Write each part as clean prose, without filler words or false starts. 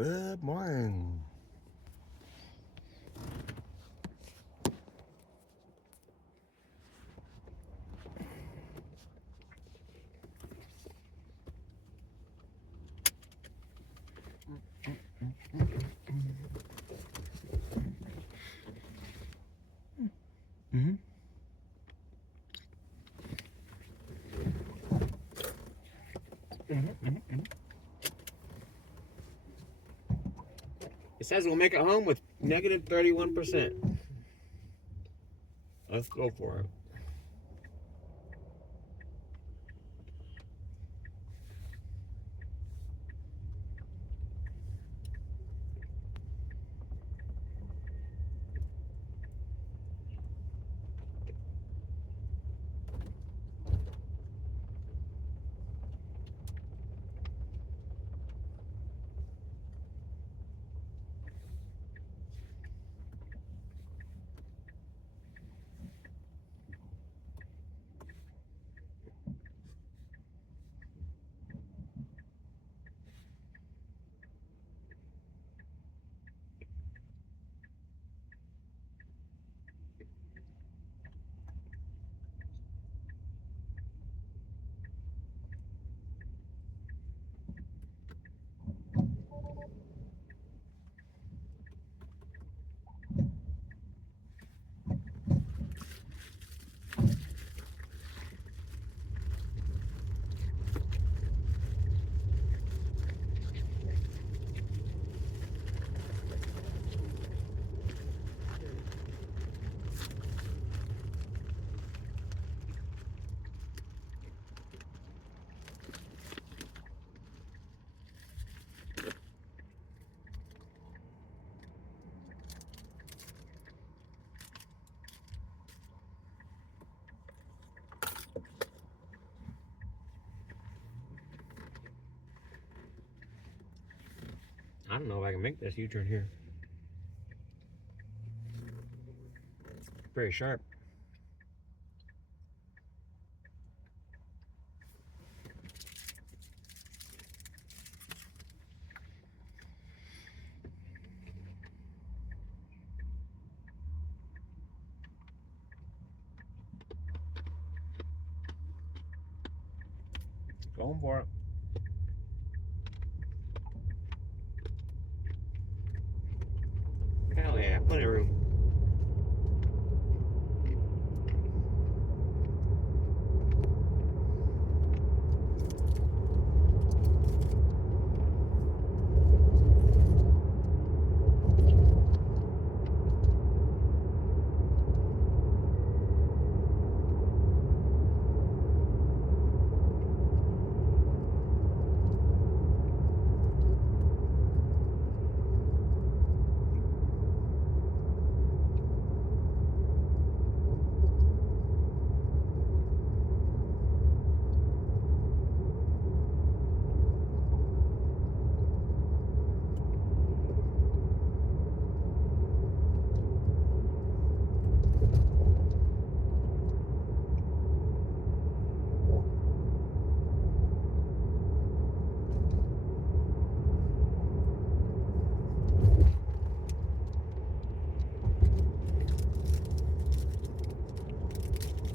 Good morning. Mm-hmm. It says we'll make it home with negative 31%. Let's go for it. I don't know if I can make this U-turn here. Very sharp. Going for it. Hell yeah, plenty of room.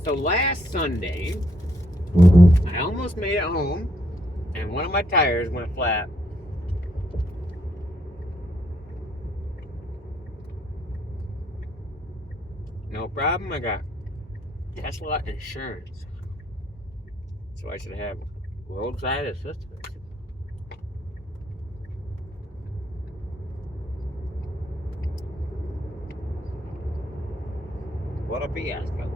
So last Sunday, I almost made it home, and one of my tires went flat. No problem, I got Tesla insurance. So I should have roadside assistance. What a fiasco.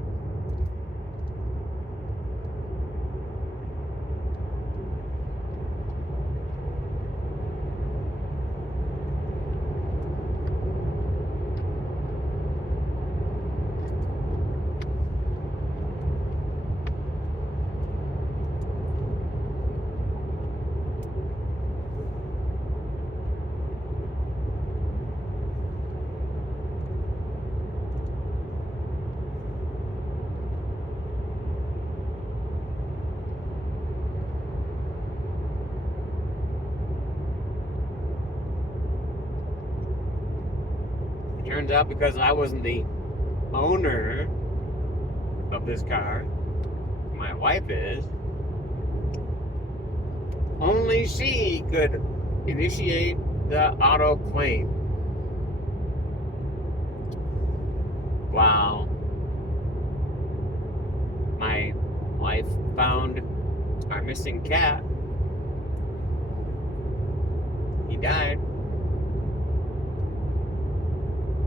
Turns out because I wasn't the owner of this car, my wife is, only she could initiate the auto claim. Wow. My wife found our missing cat. He died.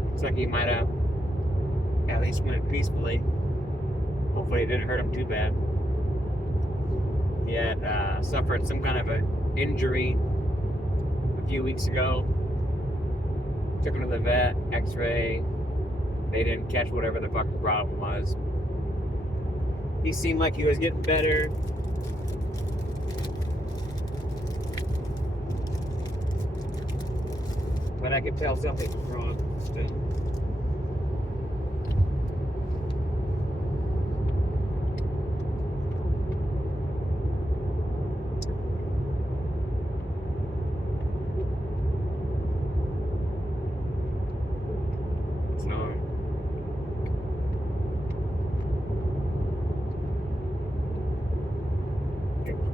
Looks like he might have at least went peacefully. Hopefully it didn't hurt him too bad. He had suffered some kind of an injury a few weeks ago. Took him to the vet, x-ray. They didn't catch whatever the fucking problem was. He seemed like he was getting better. But I could tell something was wrong still.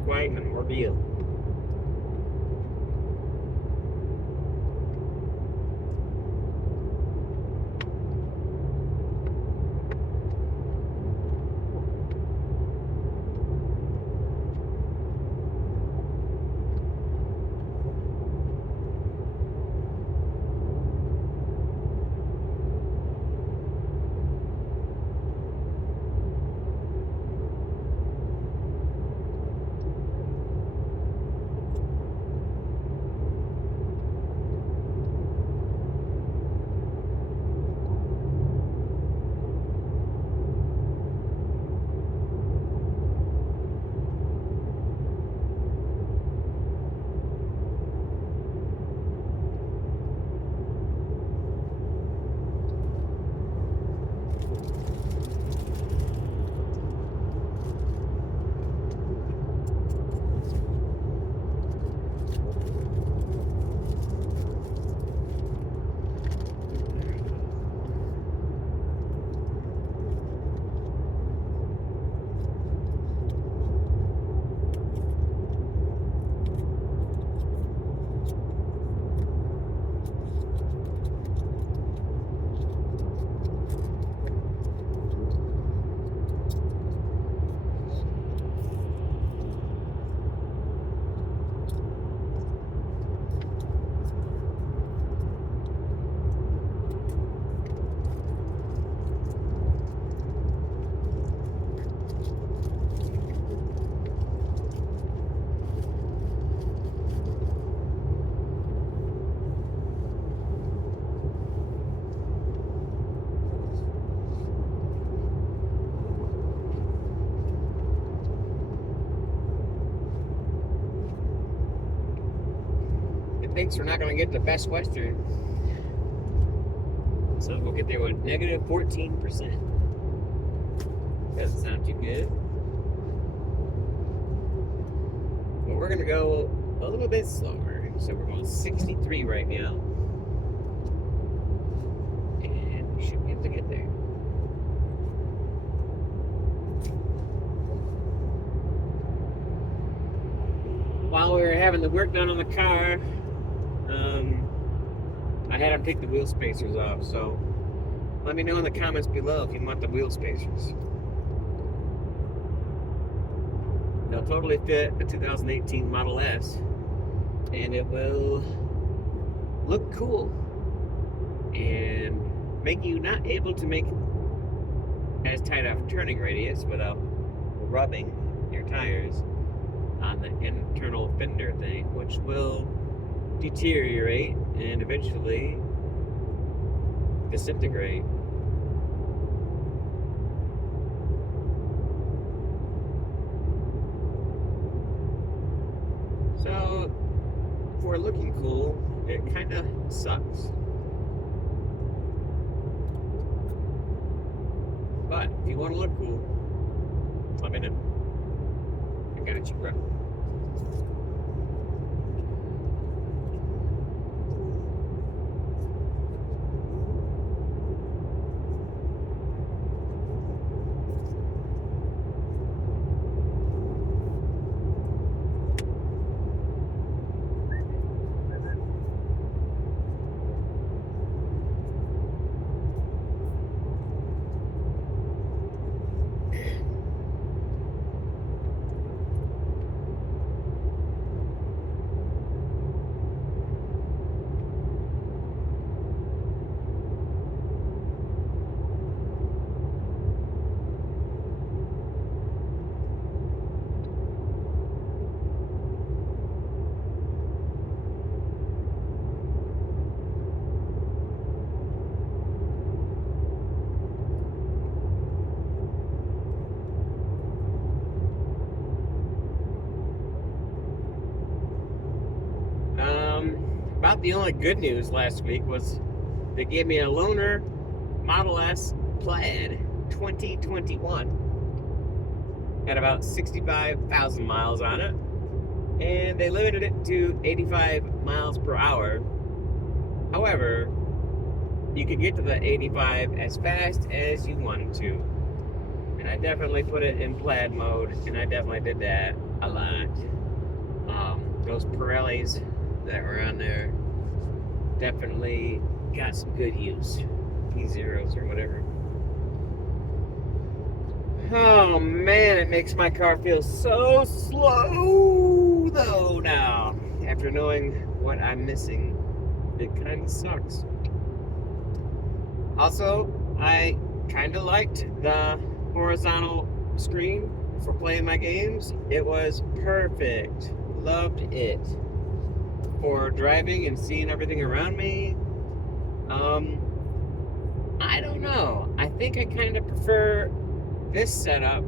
Quite an ordeal. Thinks we're not going to get the Best Western. So we'll get there with negative 14%. Doesn't sound too good. But we're going to go a little bit slower. So we're going 63 right now. And we should be able to get there. While we were having the work done on the car, I had him take the wheel spacers off, so let me know in the comments below if you want the wheel spacers. They'll totally fit a 2018 Model S, and it will look cool and make you not able to make as tight of a turning radius without rubbing your tires on the internal fender thing, which will deteriorate and eventually disintegrate. So, for looking cool, it kind of sucks. But if you want to look cool, let me know. I got you, bro. About the only good news last week was they gave me a loaner Model S Plaid 2021. Had about 65,000 miles on it, and they limited it to 85 miles per hour. However, you could get to the 85 as fast as you wanted to. And I definitely put it in Plaid mode, and I definitely did that a lot. Those Pirellis that were on there definitely got some good use. P0s or whatever. Oh man, it makes my car feel so slow though now. After knowing what I'm missing, it kind of sucks. Also, I kind of liked the horizontal screen for playing my games. It was perfect. Loved it. For driving and seeing everything around me, I don't know. I think I kind of prefer this setup.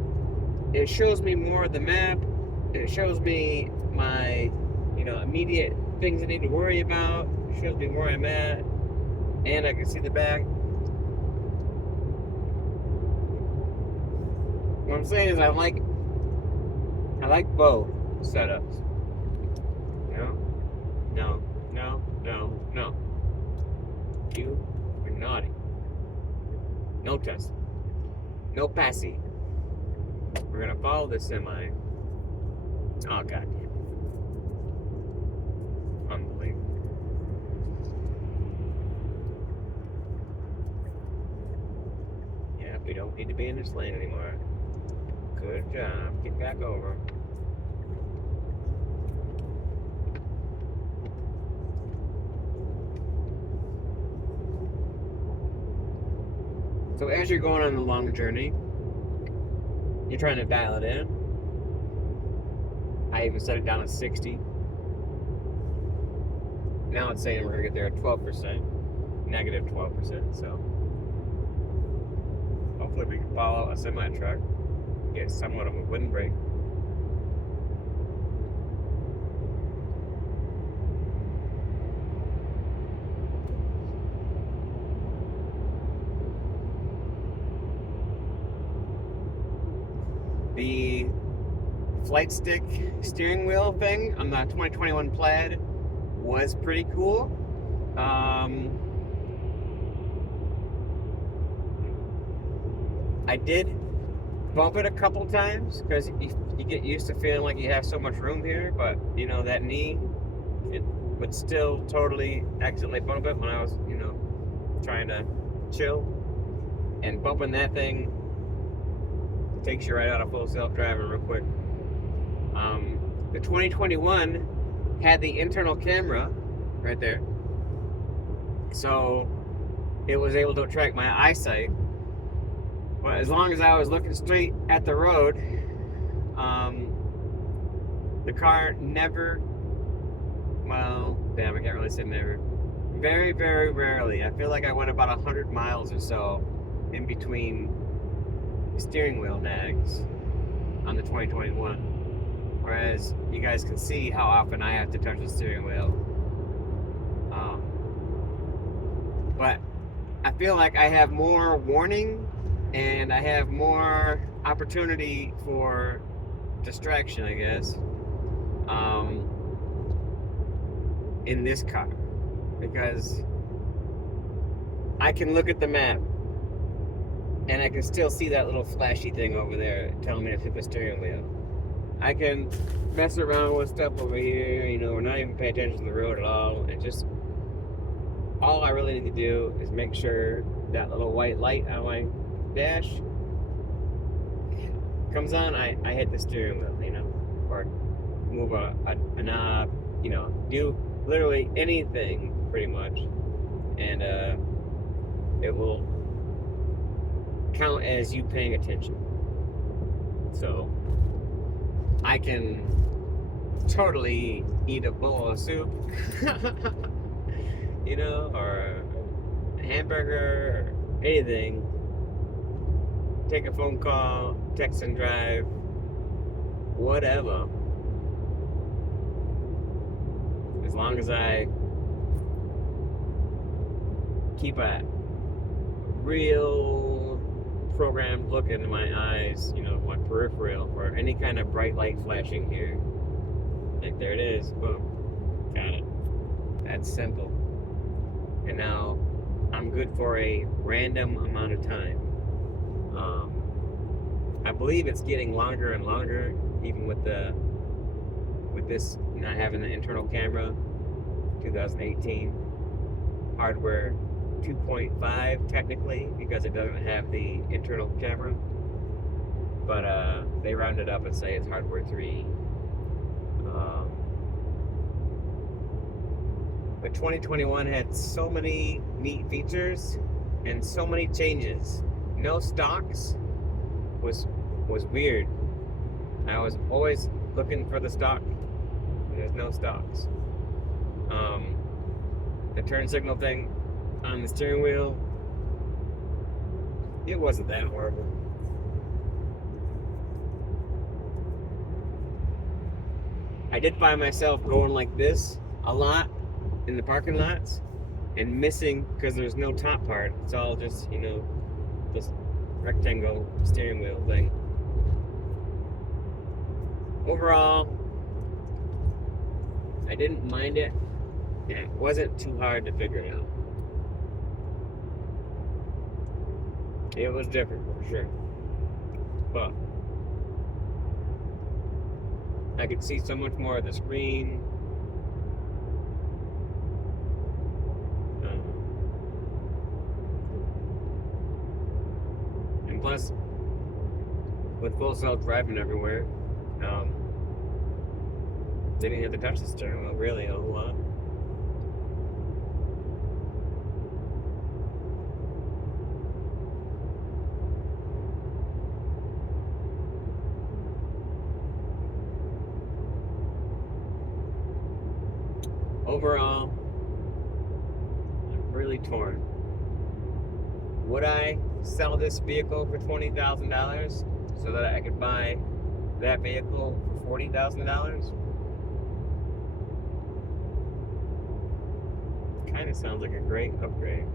It shows me more of the map. It shows me my, immediate things I need to worry about. It shows me where I'm at, and I can see the back. What I'm saying is I like both setups. No. You are naughty. No Tesla. No Passy. We're gonna follow the semi. Oh god. Unbelievable. Yeah, we don't need to be in this lane anymore. Good job. Get back over. So as you're going on the long journey, you're trying to dial it in. I even set it down to 60. Now it's saying we're gonna get there at 12%, negative 12%. So hopefully we can follow a semi truck, get somewhat of a windbreak. The flight stick steering wheel thing on the 2021 Plaid was pretty cool. I did bump it a couple times because you get used to feeling like you have so much room here, but that knee, it would still totally accidentally bump it when I was trying to chill, and bumping that thing takes you right out of full self-driving real quick. The 2021 had the internal camera right there, so it was able to track my eyesight. But as long as I was looking straight at the road, the car never, well, damn, I can't really say never. Very, very rarely. I feel like I went about 100 miles or so in between steering wheel nags on the 2021. Whereas you guys can see how often I have to touch the steering wheel. But I feel like I have more warning and I have more opportunity for distraction, I guess, in this car, because I can look at the map and I can still see that little flashy thing over there telling me to flip the steering wheel. I can mess around with stuff over here, or not even pay attention to the road at all, and just all I really need to do is make sure that little white light on my dash comes on, I hit the steering wheel, or move a knob, do literally anything pretty much, and it will count as you paying attention. So I can totally eat a bowl of soup, or a hamburger, or anything. Take a phone call, text and drive, whatever. As long as I keep a real programmed look into my eyes, my peripheral for any kind of bright light flashing here. Like, there it is. Boom. Got it. That's simple. And now I'm good for a random amount of time. I believe it's getting longer and longer, even with this not having the internal camera. 2018 hardware 2.5 technically, because it doesn't have the internal camera, but they round it up and say it's hardware 3. But 2021 had so many neat features and so many changes. No stocks was weird. I was always looking for the stock. There's no stocks. The turn signal thing on the steering wheel, it wasn't that horrible. I did find myself going like this a lot in the parking lots and missing because there's no top part. It's all just, this rectangle steering wheel thing. Overall, I didn't mind it. It wasn't too hard to figure it out. It was different for sure, but I could see so much more of the screen. And plus, with full self driving everywhere, they didn't have to touch the steering wheel really a whole lot. Overall, I'm really torn. Would I sell this vehicle for $20,000 so that I could buy that vehicle for $40,000? Kind of sounds like a great upgrade.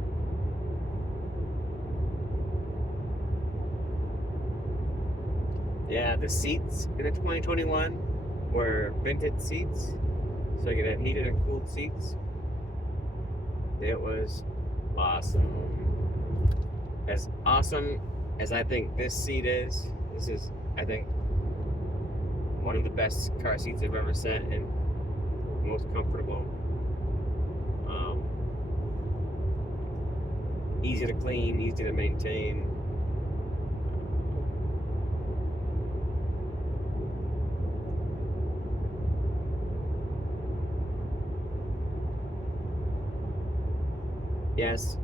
Yeah, the seats in the 2021 were vintage seats, so you could have heated and cooled seats. It was awesome. As awesome as I think this seat is, this is, I think, one of the best car seats I've ever sat in. Most comfortable. Easy to clean, easy to maintain. Yes,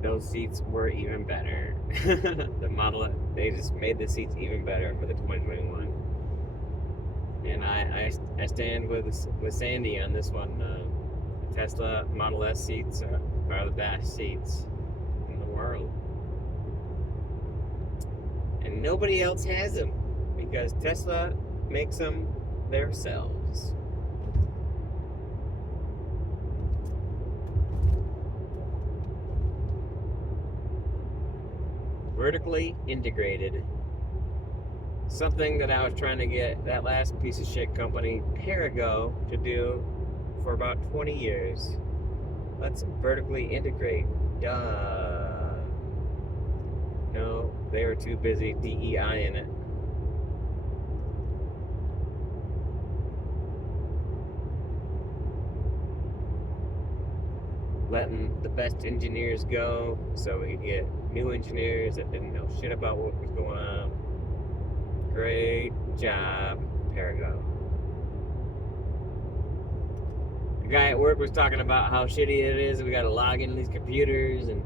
those seats were even better. The Model, they just made the seats even better for the 2021. And I stand with Sandy on this one. Tesla Model S seats are the best seats in the world. And nobody else has them because Tesla makes them themselves. Vertically integrated. Something that I was trying to get that last piece of shit company, Perigo, to do for about 20 years. Let's vertically integrate. Duh. No, they were too busy DEI in it. Letting the best engineers go so we could get new engineers that didn't know shit about what was going on. Great job, Perigo. The guy at work was talking about how shitty it is. We gotta log into these computers and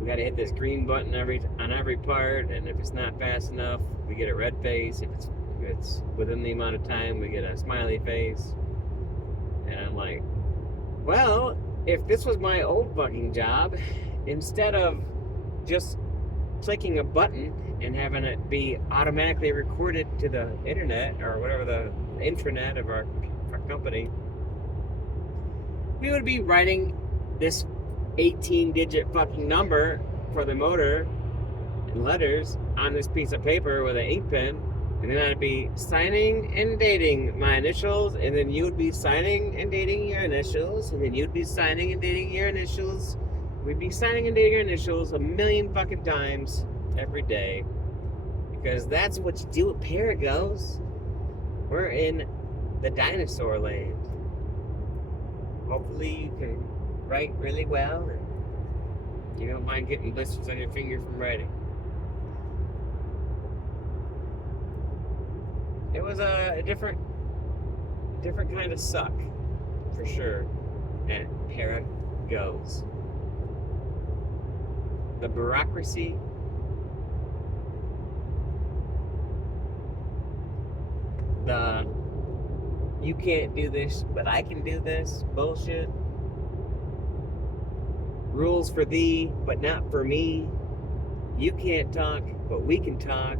we gotta hit this green button on every part, and if it's not fast enough, we get a red face. If it's within the amount of time, we get a smiley face. And I'm like, well, if this was my old fucking job, instead of just clicking a button and having it be automatically recorded to the internet or whatever the intranet of our company, we would be writing this 18-digit fucking number for the motor and letters on this piece of paper with an ink pen, and then I'd be signing and dating my initials, and then you would be signing and dating your initials, and then you'd be signing and dating your initials. We'd be signing and dating your initials a million fucking times every day, because that's what you do with Paragos. We're in the dinosaur land. Hopefully you can write really well and you don't mind getting blisters on your finger from writing. It was a different kind of suck, for sure, at Paragos. The bureaucracy, the you can't do this, but I can do this bullshit. Rules for thee, but not for me. You can't talk, but we can talk.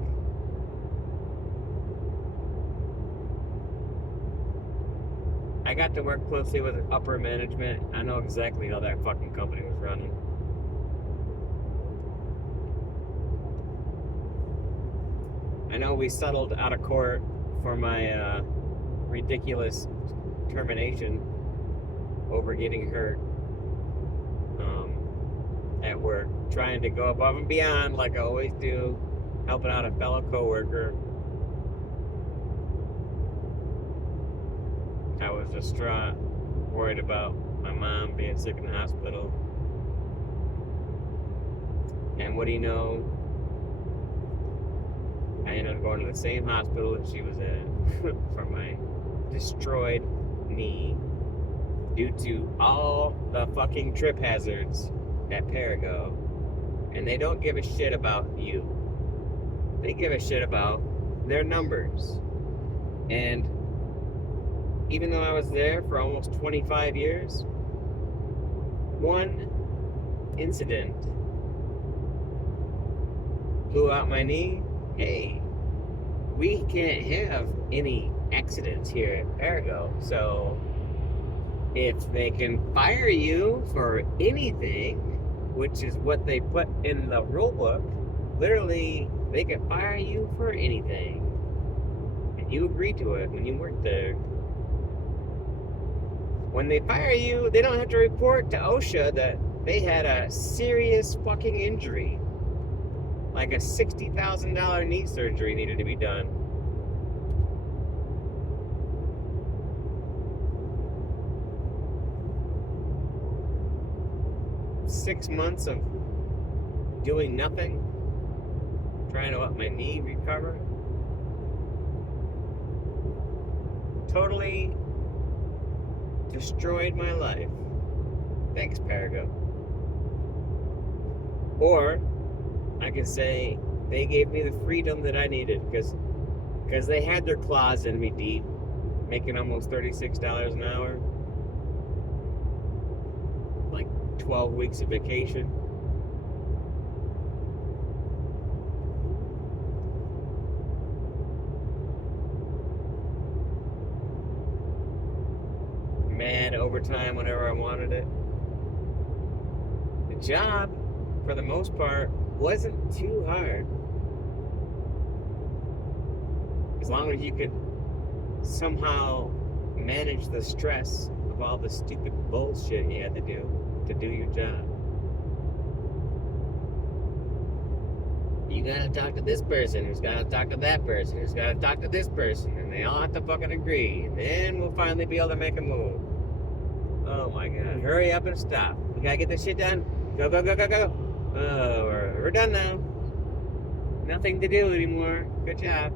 I got to work closely with upper management. I know exactly how that fucking company was running. I know we settled out of court for my ridiculous termination over getting hurt at work, trying to go above and beyond like I always do, helping out a fellow coworker. I was distraught, worried about my mom being sick in the hospital. And what do you know? I ended up going to the same hospital that she was at for my destroyed knee due to all the fucking trip hazards at Parago. And they don't give a shit about you. They give a shit about their numbers. And even though I was there for almost 25 years, one incident blew out my knee. Hey, we can't have any accidents here at Parago, so if they can fire you for anything, which is what they put in the rule book, literally, they can fire you for anything. And you agree to it when you work there. When they fire you, they don't have to report to OSHA that they had a serious fucking injury. Like a $60,000 knee surgery needed to be done. Six months of doing nothing, trying to let my knee recover. Totally destroyed my life. Thanks, Parago. Or I could say they gave me the freedom that I needed because they had their claws in me deep, making almost $36 an hour, like 12 weeks of vacation. Mad overtime whenever I wanted it. The job, for the most part, wasn't too hard. As long as you could somehow manage the stress of all the stupid bullshit you had to do your job. You gotta talk to this person, who's gotta talk to that person, who's gotta talk to this person, and they all have to fucking agree, and then we'll finally be able to make a move. Oh my god, hurry up and stop. We gotta get this shit done. Go, go, go, go, go. Oh, we're done now. Nothing to do anymore. Good job.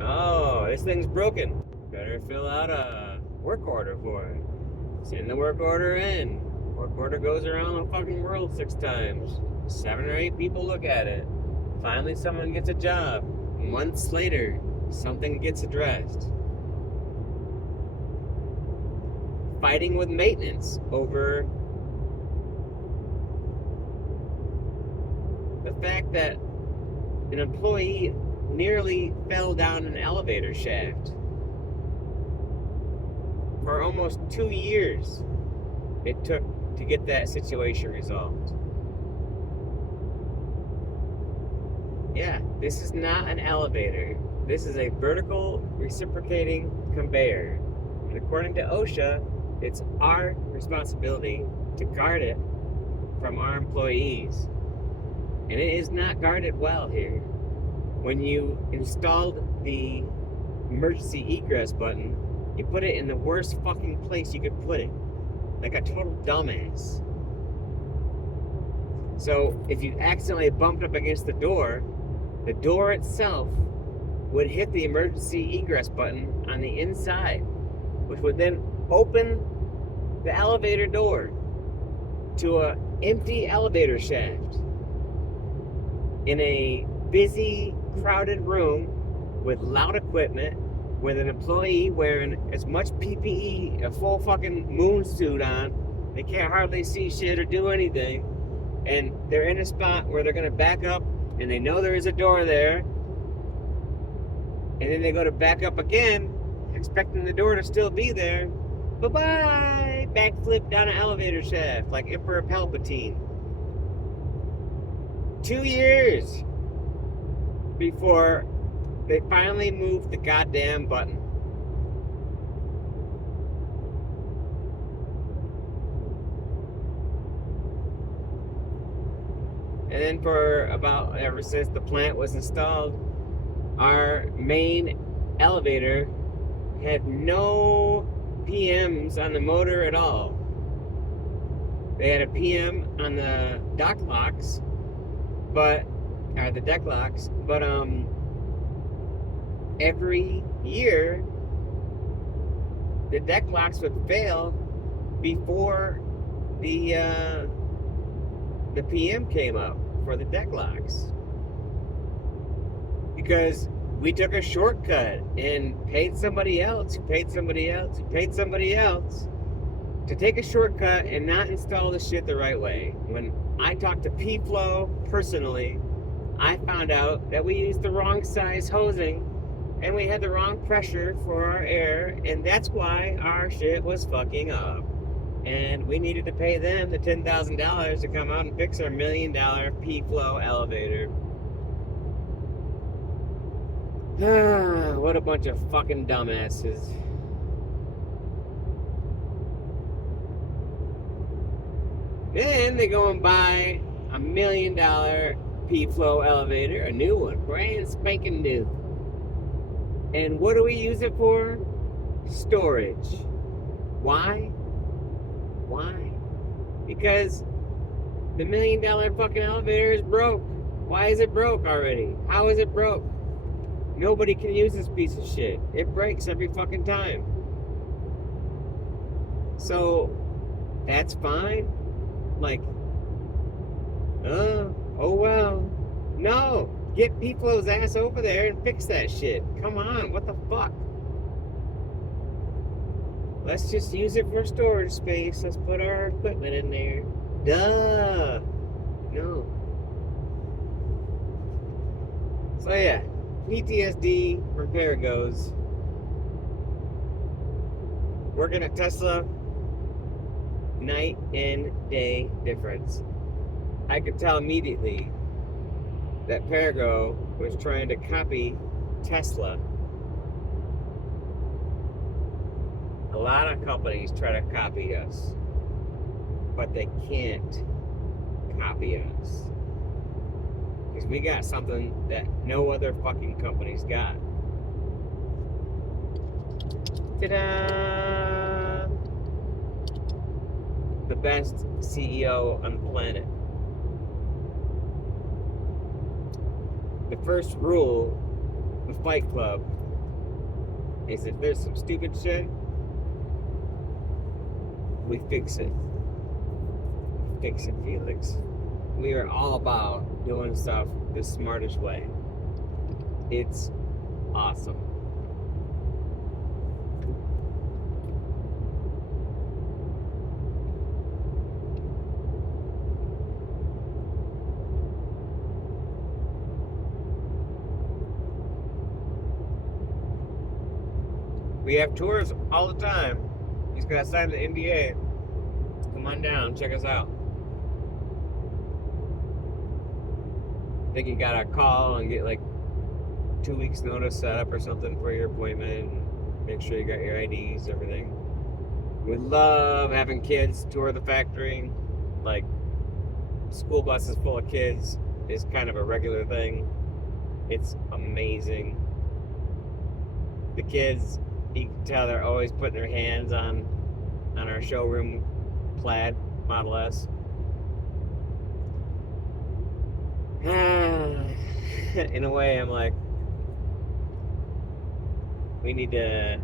Oh, this thing's broken. Better fill out a work order for it. Send the work order in. Work order goes around the fucking world 6 times. 7 or 8 people look at it. Finally, someone gets a job. Months later, something gets addressed. Fighting with maintenance over the fact that an employee nearly fell down an elevator shaft. for almost 2 years it took to get that situation resolved. Yeah, this is not an elevator. This is a vertical reciprocating conveyor. And according to OSHA, it's our responsibility to guard it from our employees. And it is not guarded well here. When you installed the emergency egress button, you put it in the worst fucking place you could put it. Like a total dumbass. So if you accidentally bumped up against the door itself would hit the emergency egress button on the inside, which would then open the elevator door to an empty elevator shaft in a busy, crowded room with loud equipment, with an employee wearing as much PPE, a full fucking moon suit on. They can't hardly see shit or do anything. And they're in a spot where they're gonna back up and they know there is a door there. And then they go to back up again, expecting the door to still be there. Bye-bye! Backflip down an elevator shaft like Emperor Palpatine. 2 years before they finally moved the goddamn button. And then for about, ever since the plant was installed, our main elevator had no PMs on the motor at all. They had a PM on the dock locks, but, or the deck locks, but every year the deck locks would fail before the PM came up for the deck locks, because we took a shortcut and paid somebody else to take a shortcut and not install the shit the right way. When I talked to P-Flow personally, I found out that we used the wrong size hosing and we had the wrong pressure for our air, and that's why our shit was fucking up. And we needed to pay them the $10,000 to come out and fix our $1 million P-Flow elevator. What a bunch of fucking dumbasses. Then they go and buy a $1 million P-Flow elevator, a new one, brand spanking new. And what do we use it for? Storage. Why? Because the $1 million fucking elevator is broke. Why is it broke already? How is it broke? Nobody can use this piece of shit. It breaks every fucking time. So, that's fine? Like, oh well. No! Get P-Flow's ass over there and fix that shit. Come on, what the fuck? Let's just use it for storage space. Let's put our equipment in there. Duh! No. So yeah, PTSD from Paragos. Working at Tesla, night and day difference. I could tell immediately that Parago was trying to copy Tesla. A lot of companies try to copy us, but they can't copy us. Because we got something that no other fucking company's got. Ta-da! The best CEO on the planet. The first rule of Fight Club is if there's some stupid shit, we fix it. Fix it, Felix. We are all about doing stuff the smartest way. It's awesome. We have tours all the time Just gotta sign the NDA. Come on down, check us out. I think you gotta call and get like 2 weeks notice set up or something for your appointment. Make sure you got your IDs, everything. We love having kids tour the factory. Like, school buses full of kids is kind of a regular thing. It's amazing. The kids, you can tell they're always putting their hands on our showroom plaid Model S. In a way, I'm like, we need to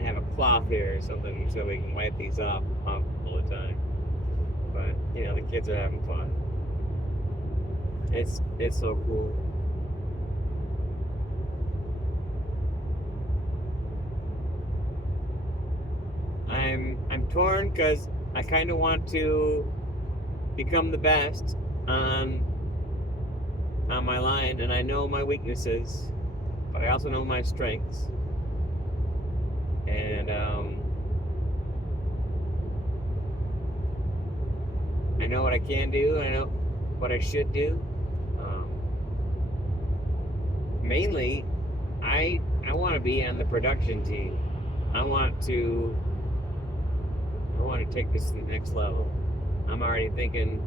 have a cloth here or something so we can wipe these off all the time. But you know, the kids are having fun. It's so cool. I'm torn because I kind of want to become the best on my line, and I know my weaknesses, but I also know my strengths. And I know what I can do. I know what I should do. Mainly, I want to be on the production team. I want to take this to the next level. I'm already thinking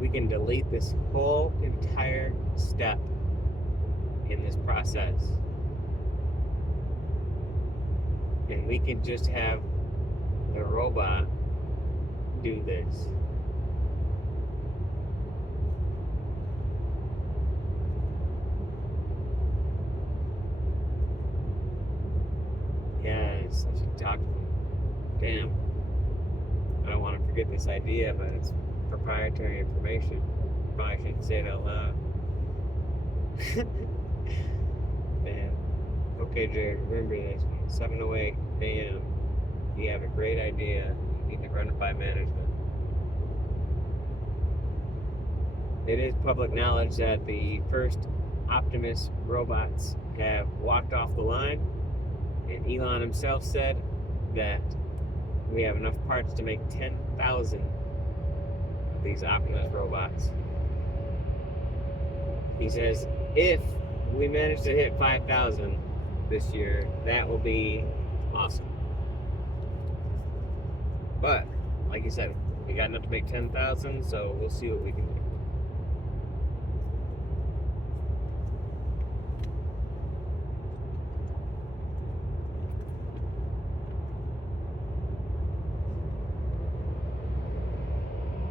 we can delete this whole entire step in this process. And we can just have the robot do this. Yeah, it's such a document. Damn. I don't want to forget this idea, but it's proprietary information. Probably shouldn't say it out loud. Man. Okay, Jared, remember this. 7:08 a.m. You have a great idea. You need to run it by management. It is public knowledge that the first Optimus robots have walked off the line, and Elon himself said that we have enough parts to make 10,000 of these Optimus robots. He says if we manage to hit 5,000 this year, that will be awesome. But like you said, we got enough to make 10,000, so we'll see what we can do.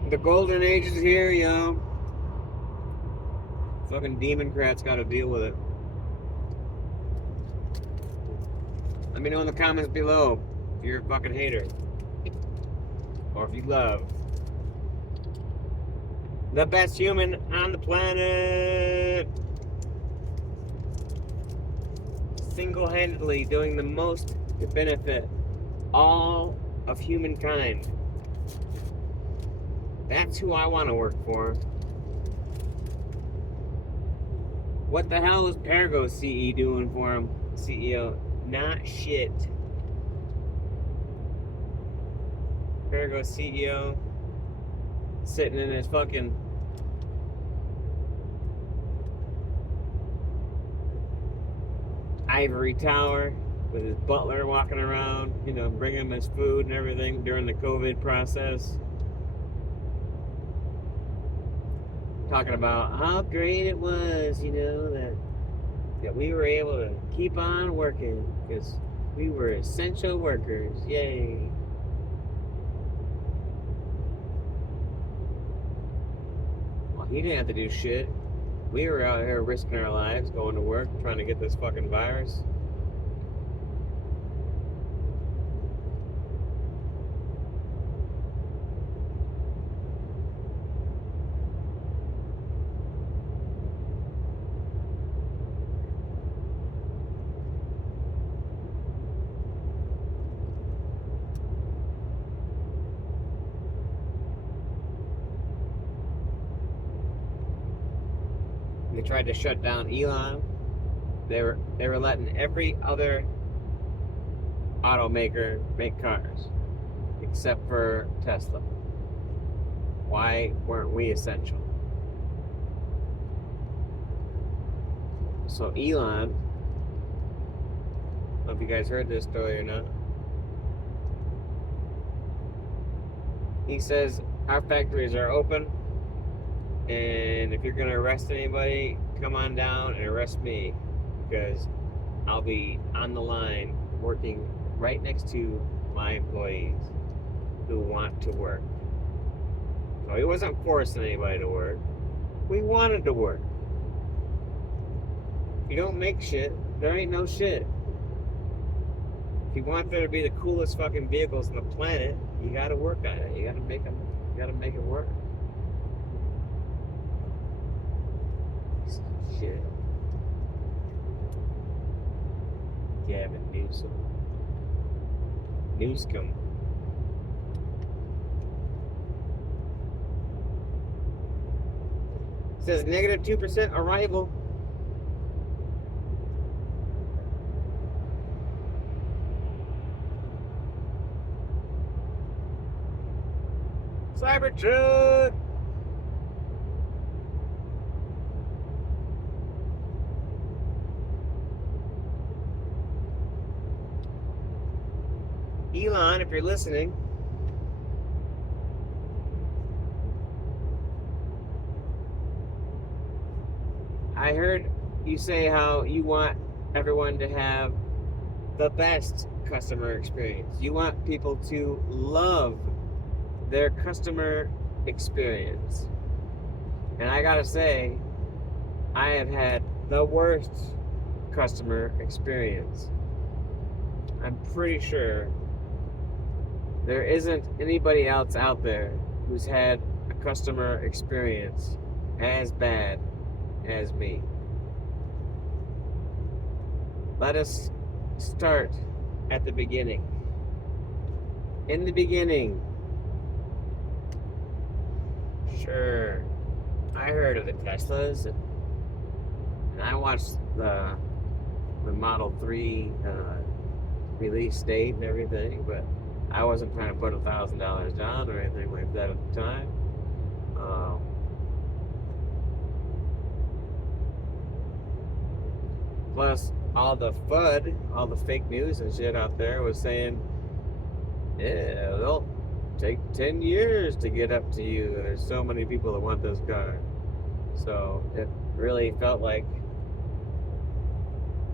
The golden age is here, yo. Fucking Democrats gotta deal with it. Let me know in the comments below if you're a fucking hater. Or if you love the best human on the planet. Single-handedly doing the most to benefit all of humankind. That's who I want to work for. What the hell is Pergo CE doing for him? CEO? Not shit. Pergo CEO sitting in his fucking ivory tower with his butler walking around, you know, bringing him his food and everything during the COVID process. Talking about how great it was, you know, that we were able to keep on working because we were essential workers. Yay. Well, he didn't have to do shit. We were out here risking our lives, going to work, trying to get this fucking virus. They tried to shut down Elon. They were letting every other automaker make cars, except for Tesla? Why weren't we essential? So Elon, I don't know if you guys heard this story or not. He says our factories are open, and if you're gonna arrest anybody, come on down and arrest me, because I'll be on the line working right next to my employees who want to work. So he wasn't forcing anybody to work. We wanted to work. If you don't make shit, there ain't no shit. If you want there to be the coolest fucking vehicles on the planet, you gotta work on it. You gotta make them. You gotta make it work. Shit. Gavin Newsom. Newscomb. Says negative 2% arrival. Cybertruck. Elon, if you're listening, I heard you say how you want everyone to have the best customer experience. You want people to love their customer experience. And I gotta say, I have had the worst customer experience. I'm pretty sure there isn't anybody else out there who's had a customer experience as bad as me. Let us start at the beginning. In the beginning, sure, I heard of the Teslas, and I watched the Model 3 release date and everything, but I wasn't trying to put $1,000 down or anything like that at the time. Plus, all the FUD, all the fake news and shit out there was saying, yeah, they'll take 10 years to get up to you. There's so many people that want this car. So it really felt like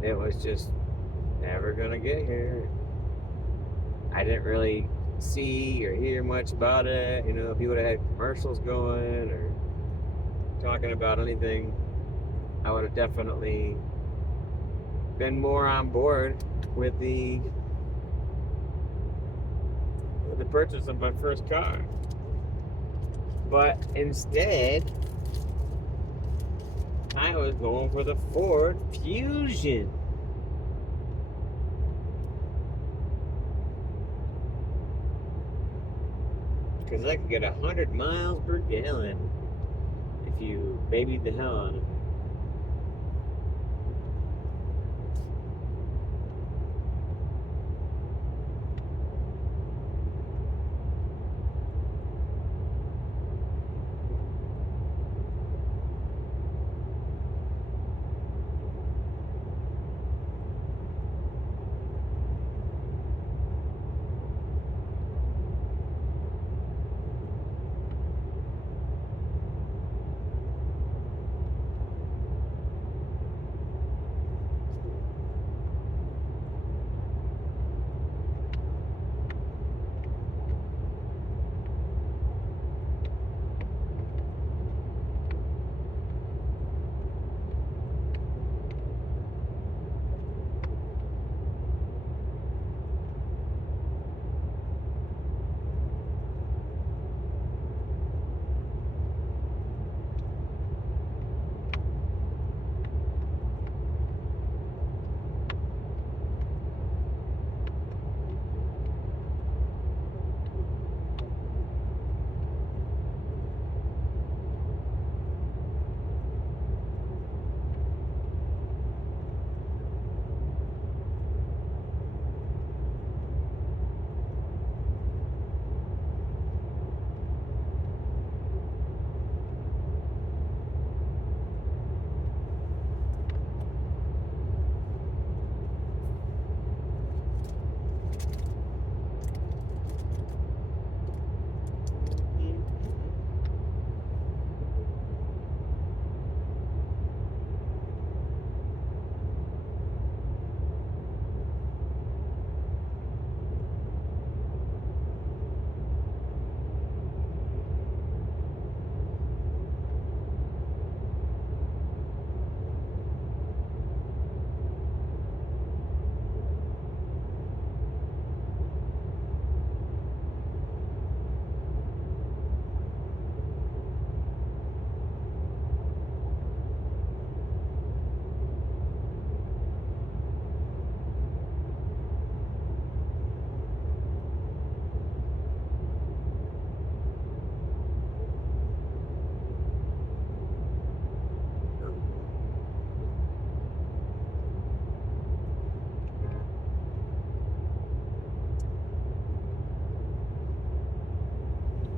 it was just never gonna get here. I didn't really see or hear much about it. You know, if you would have had commercials going or talking about anything, I would have definitely been more on board with the purchase of my first car. But instead, I was going for the Ford Fusion. Because I could get 100 miles per gallon if you babied the hell out of it.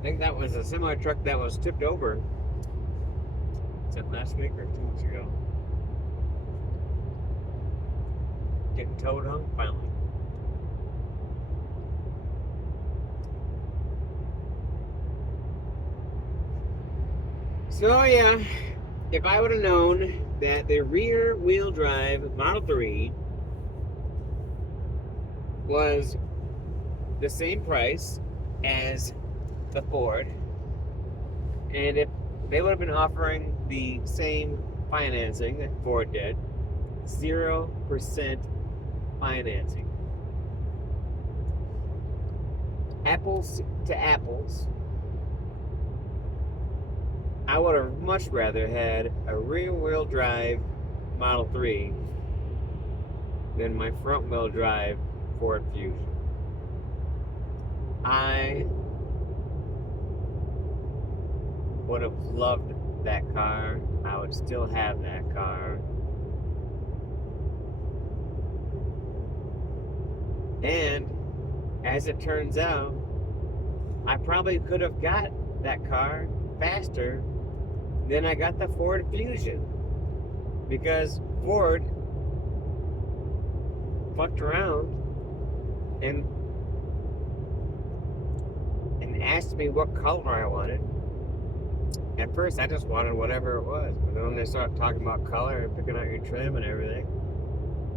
think that was a semi truck that was tipped over. Was that last week or 2 weeks ago? Getting towed home finally. So yeah, if I would have known that the rear wheel drive Model 3 was the same price as the Ford, and if they would have been offering the same financing that Ford did, 0% financing, apples to apples, I would have much rather had a rear-wheel drive Model 3 than my front-wheel drive Ford Fusion. I would have loved that car. I would still have that car. And as it turns out, I probably could have got that car faster than I got the Ford Fusion, because Ford fucked around and asked me what color I wanted. At first, I just wanted whatever it was, but then when they started talking about color and picking out your trim and everything,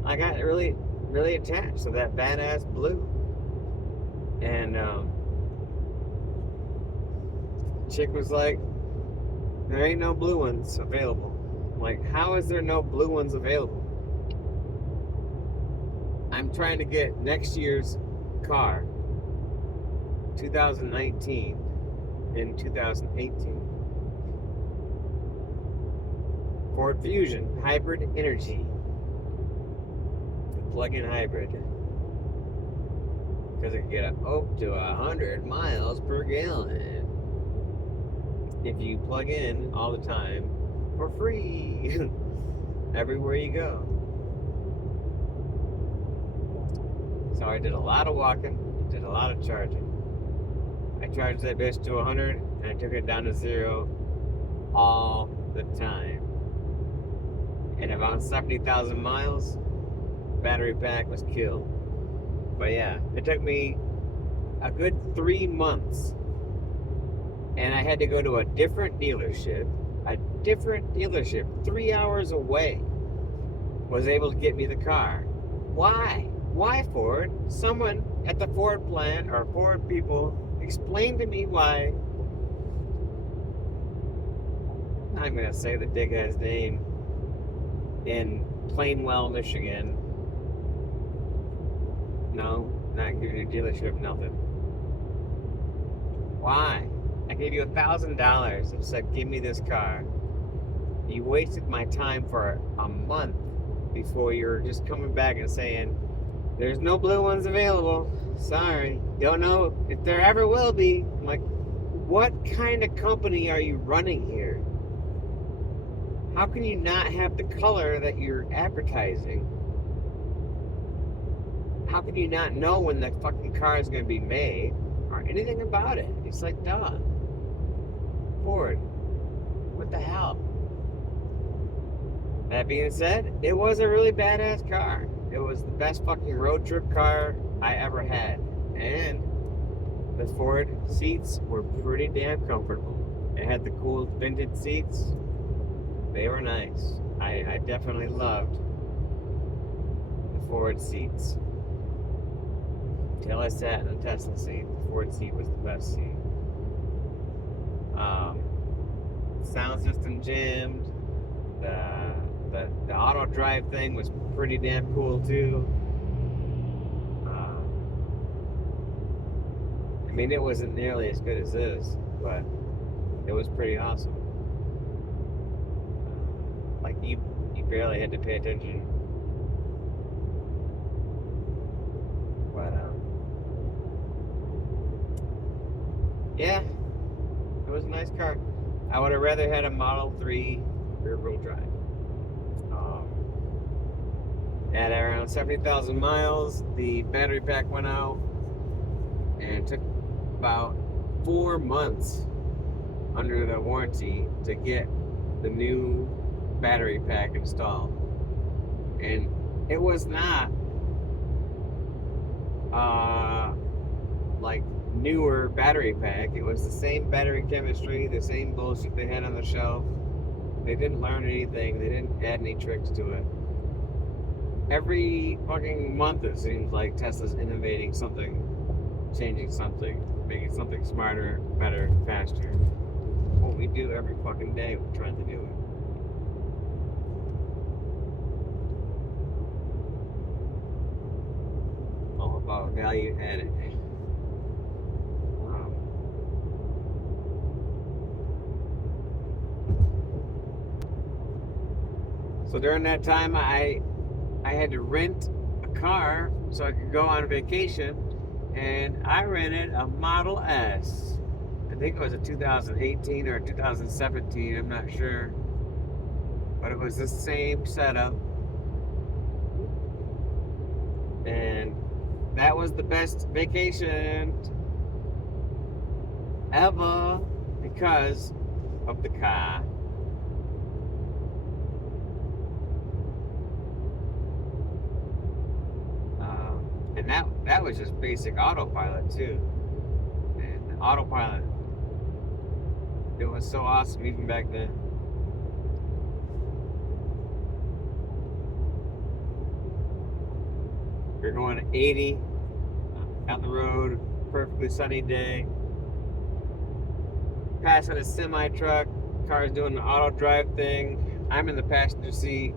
I got really, really attached to that badass blue. And chick was like, there ain't no blue ones available. I'm like, how is there no blue ones available? I'm trying to get next year's car, 2019 and 2018. Ford Fusion Hybrid Energy. The plug-in hybrid. Because it can get up to 100 miles per gallon if you plug in all the time for free everywhere you go. So I did a lot of walking, did a lot of charging. I charged that bitch to 100 and I took it down to 0 all the time. And about 70,000 miles, battery pack was killed. But yeah, it took me a good 3 months. And I had to go to a different dealership, 3 hours away, was able to get me the car. Why? Why Ford? Someone at the Ford plant or Ford people explained to me why. I'm going to say the dickhead's name. In Plainwell, Michigan. No, not giving you a dealership, nothing. Why? I gave you $1,000 and said, give me this car. You wasted my time for a month before you're just coming back and saying, there's no blue ones available. Sorry. Don't know if there ever will be. I'm like, what kind of company are you running here? How can you not have the color that you're advertising? How can you not know when the fucking car is going to be made or anything about it? It's like, duh. Ford, what the hell? That being said, it was a really badass car. It was the best fucking road trip car I ever had. And the Ford seats were pretty damn comfortable. It had the cool vintage seats. They were nice. I definitely loved the Ford seats. Until I sat in a Tesla seat, the Ford seat was the best seat. Sound system jammed. The auto drive thing was pretty damn cool too. I mean, it wasn't nearly as good as this, but it was pretty awesome. Like you barely had to pay attention. But yeah, it was a nice car. I would have rather had a Model 3 rear-wheel drive. At around 70,000 miles, the battery pack went out, and it took about 4 months under the warranty to get the new battery pack installed. And it was not like newer battery pack. It was the same battery chemistry, the same bullshit they had on the shelf. They didn't learn anything. They didn't add any tricks to it. Every fucking month it seems like Tesla's innovating something, changing something, making something smarter, better, faster. What we do every fucking day, we're trying to do it. All about value added. So during that time, I had to rent a car so I could go on vacation, and I rented a Model S. I think it was a 2018 or 2017, I'm not sure. But it was the same setup. And that was the best vacation ever because of the car. And that was just basic autopilot too. And autopilot, it was so awesome even back then. You're going at 80 down the road, perfectly sunny day. Passing a semi truck, car's doing the auto drive thing. I'm in the passenger seat,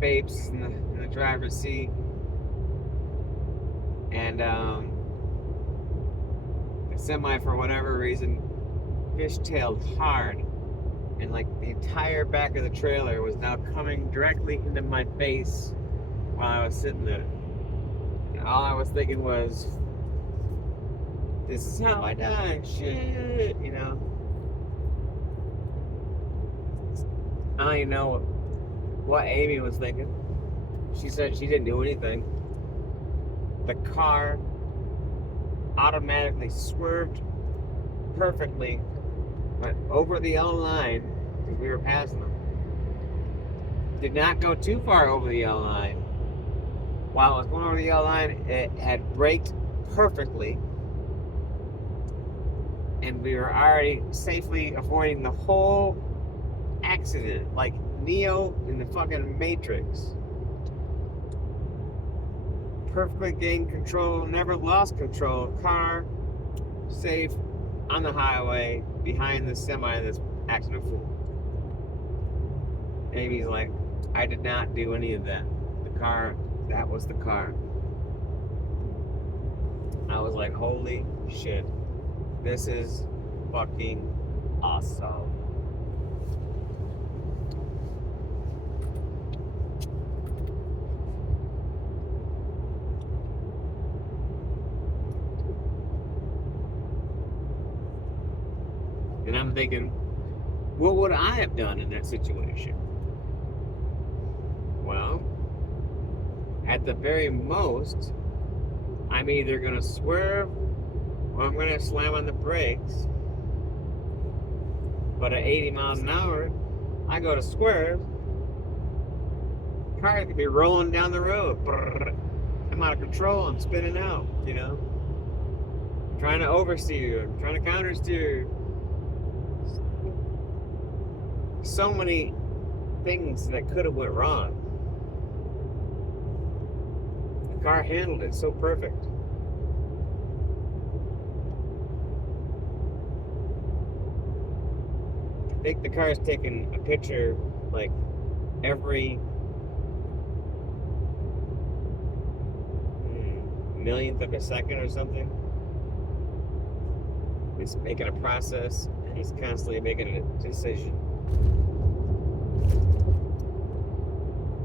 Babes in the driver's seat. And the semi, for whatever reason, fishtailed hard. And like the entire back of the trailer was now coming directly into my face while I was sitting there. And all I was thinking was, this is how I die, shit, you know. I don't even know what Amy was thinking. She said she didn't do anything. The car automatically swerved perfectly, went over the yellow line because we were passing them. Did not go too far over the yellow line. While it was going over the yellow line, it had braked perfectly, and we were already safely avoiding the whole accident, like Neo in the fucking Matrix. Perfectly gained control, never lost control. Car safe on the highway behind the semi that's acting a fool. Amy's like, I did not do any of that. The car, that was the car. I was like, holy shit, this is fucking awesome. And I'm thinking, what would I have done in that situation? Well, at the very most, I'm either going to swerve or I'm going to slam on the brakes. But at 80 miles an hour, I go to swerve. Car could be rolling down the road. I'm out of control. I'm spinning out, you know. I'm trying to oversteer. I'm trying to countersteer. So many things that could have went wrong. The car handled it so perfect. I think the car is taking a picture like every millionth of a second or something. It's making a process, and he's constantly making a decision.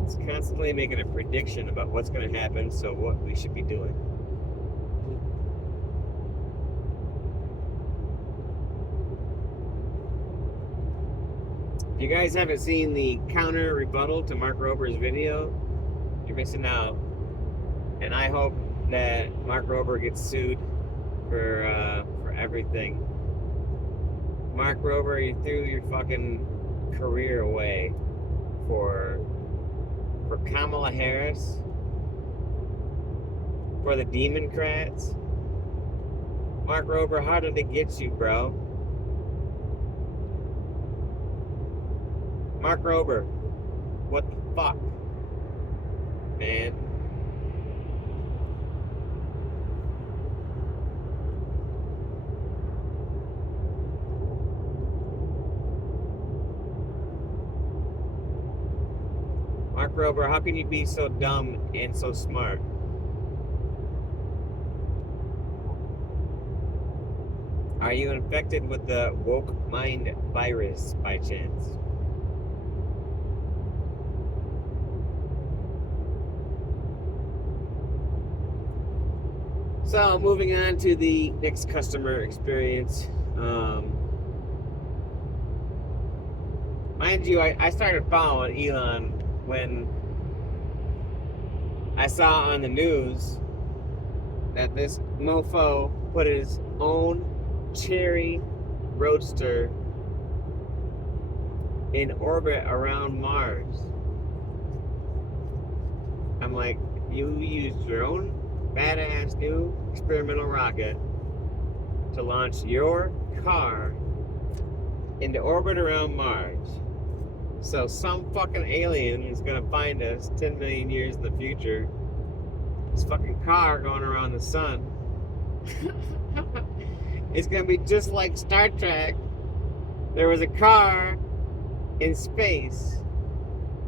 It's constantly making a prediction about what's going to happen, so what we should be doing. If you guys haven't seen the counter rebuttal to Mark Rober's video, you're missing out. And I hope that Mark Rober gets sued for everything. Mark Rober, you threw your fucking career away for Kamala Harris, for the Democrats. Mark Rober, how did it get you, bro? Mark Rober, what the fuck, man? Mark Rober, how can you be so dumb and so smart? Are you infected with the woke mind virus by chance? So, moving on to the next customer experience. Mind you, I started following Elon when I saw on the news that this mofo put his own Cherry Roadster in orbit around Mars. I'm like, you used your own badass new experimental rocket to launch your car into orbit around Mars. So some fucking alien is gonna find us 10 million years in the future. This fucking car going around the sun. It's gonna be just like Star Trek. There was a car in space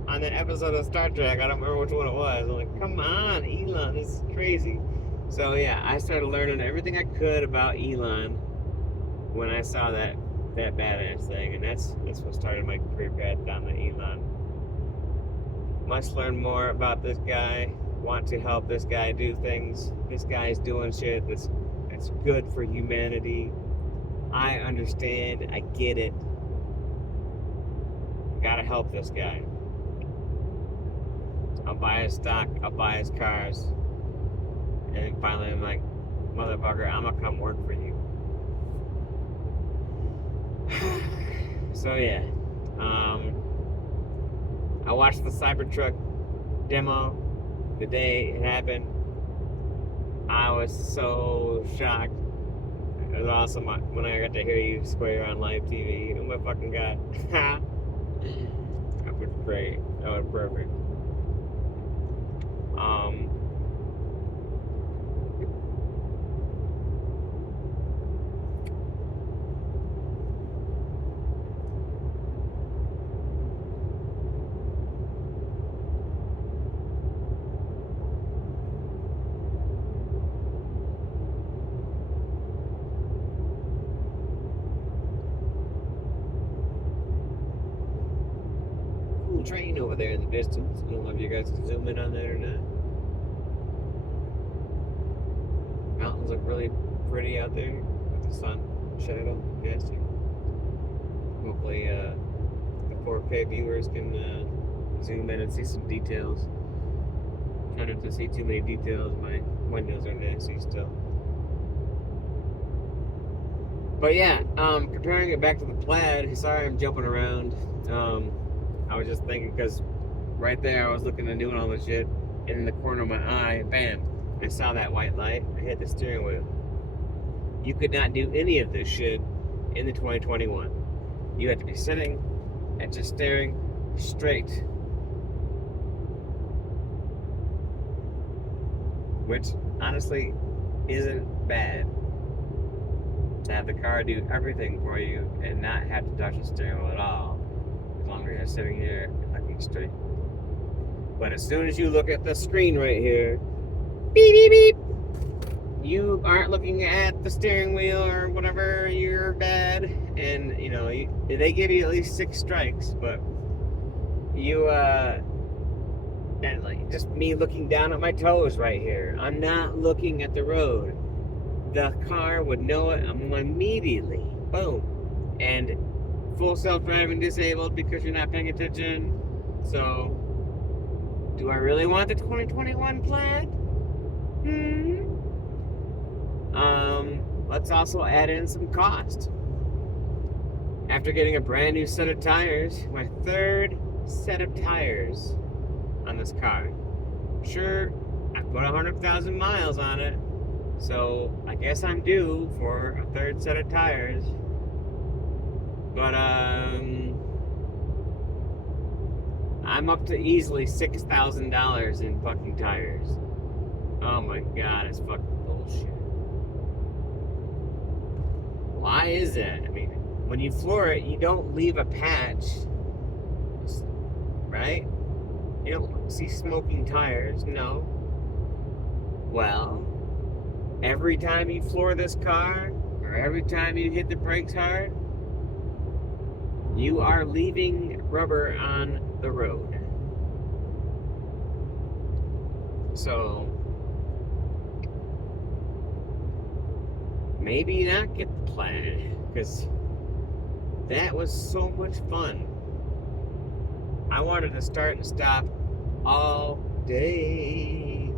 on that episode of Star Trek. I don't remember which one it was. I'm like, come on, Elon, this is crazy. So yeah, I started learning everything I could about Elon when I saw that badass thing, and that's what started my career path down to Elon. Must learn more about this guy. Want to help this guy do things. This guy's doing shit that's good for humanity. I understand. I get it. Gotta help this guy. I'll buy his stock. I'll buy his cars. And then finally I'm like, motherfucker, I'm gonna come work for you. So yeah. I watched the Cybertruck demo the day it happened. I was so shocked. It was awesome when I got to hear you swear on live TV. Oh my fucking god. That was great. That was perfect. Train over there in the distance. I don't know if you guys can zoom in on that or not. Mountains look really pretty out there with the sun shadow casting. Hopefully the 4K viewers can zoom in and see some details. Try not to see too many details. My windows are nasty still. But yeah, comparing it back to the Plaid, sorry I'm jumping around. I was just thinking, because right there I was looking at doing all this shit, and in the corner of my eye, bam, I saw that white light. I hit the steering wheel. You could not do any of this shit in the 2021. You had to be sitting and just staring straight. Which, honestly, isn't bad. To have the car do everything for you and not have to touch the steering wheel at all. As long as you're sitting here looking straight. But as soon as you look at the screen right here, beep, beep, beep, you aren't looking at the steering wheel or whatever, you're bad. And, you know, they give you at least 6 strikes, but you, and like just me looking down at my toes right here, I'm not looking at the road. The car would know it immediately. Boom. And full self-driving disabled because you're not paying attention. So, do I really want the 2021 Plaid? let's also add in some cost. After getting a brand new set of tires, my third set of tires on this car. Sure, I put 100,000 miles on it, so I guess I'm due for a third set of tires. But I'm up to easily $6,000 in fucking tires. Oh my god, it's fucking bullshit. Why is that? I mean, when you floor it, you don't leave a patch, right? You don't see smoking tires, no. Well, every time you floor this car, or every time you hit the brakes hard, you are leaving rubber on the road. So, maybe not get the Plaid, because that was so much fun. I wanted to start and stop all day.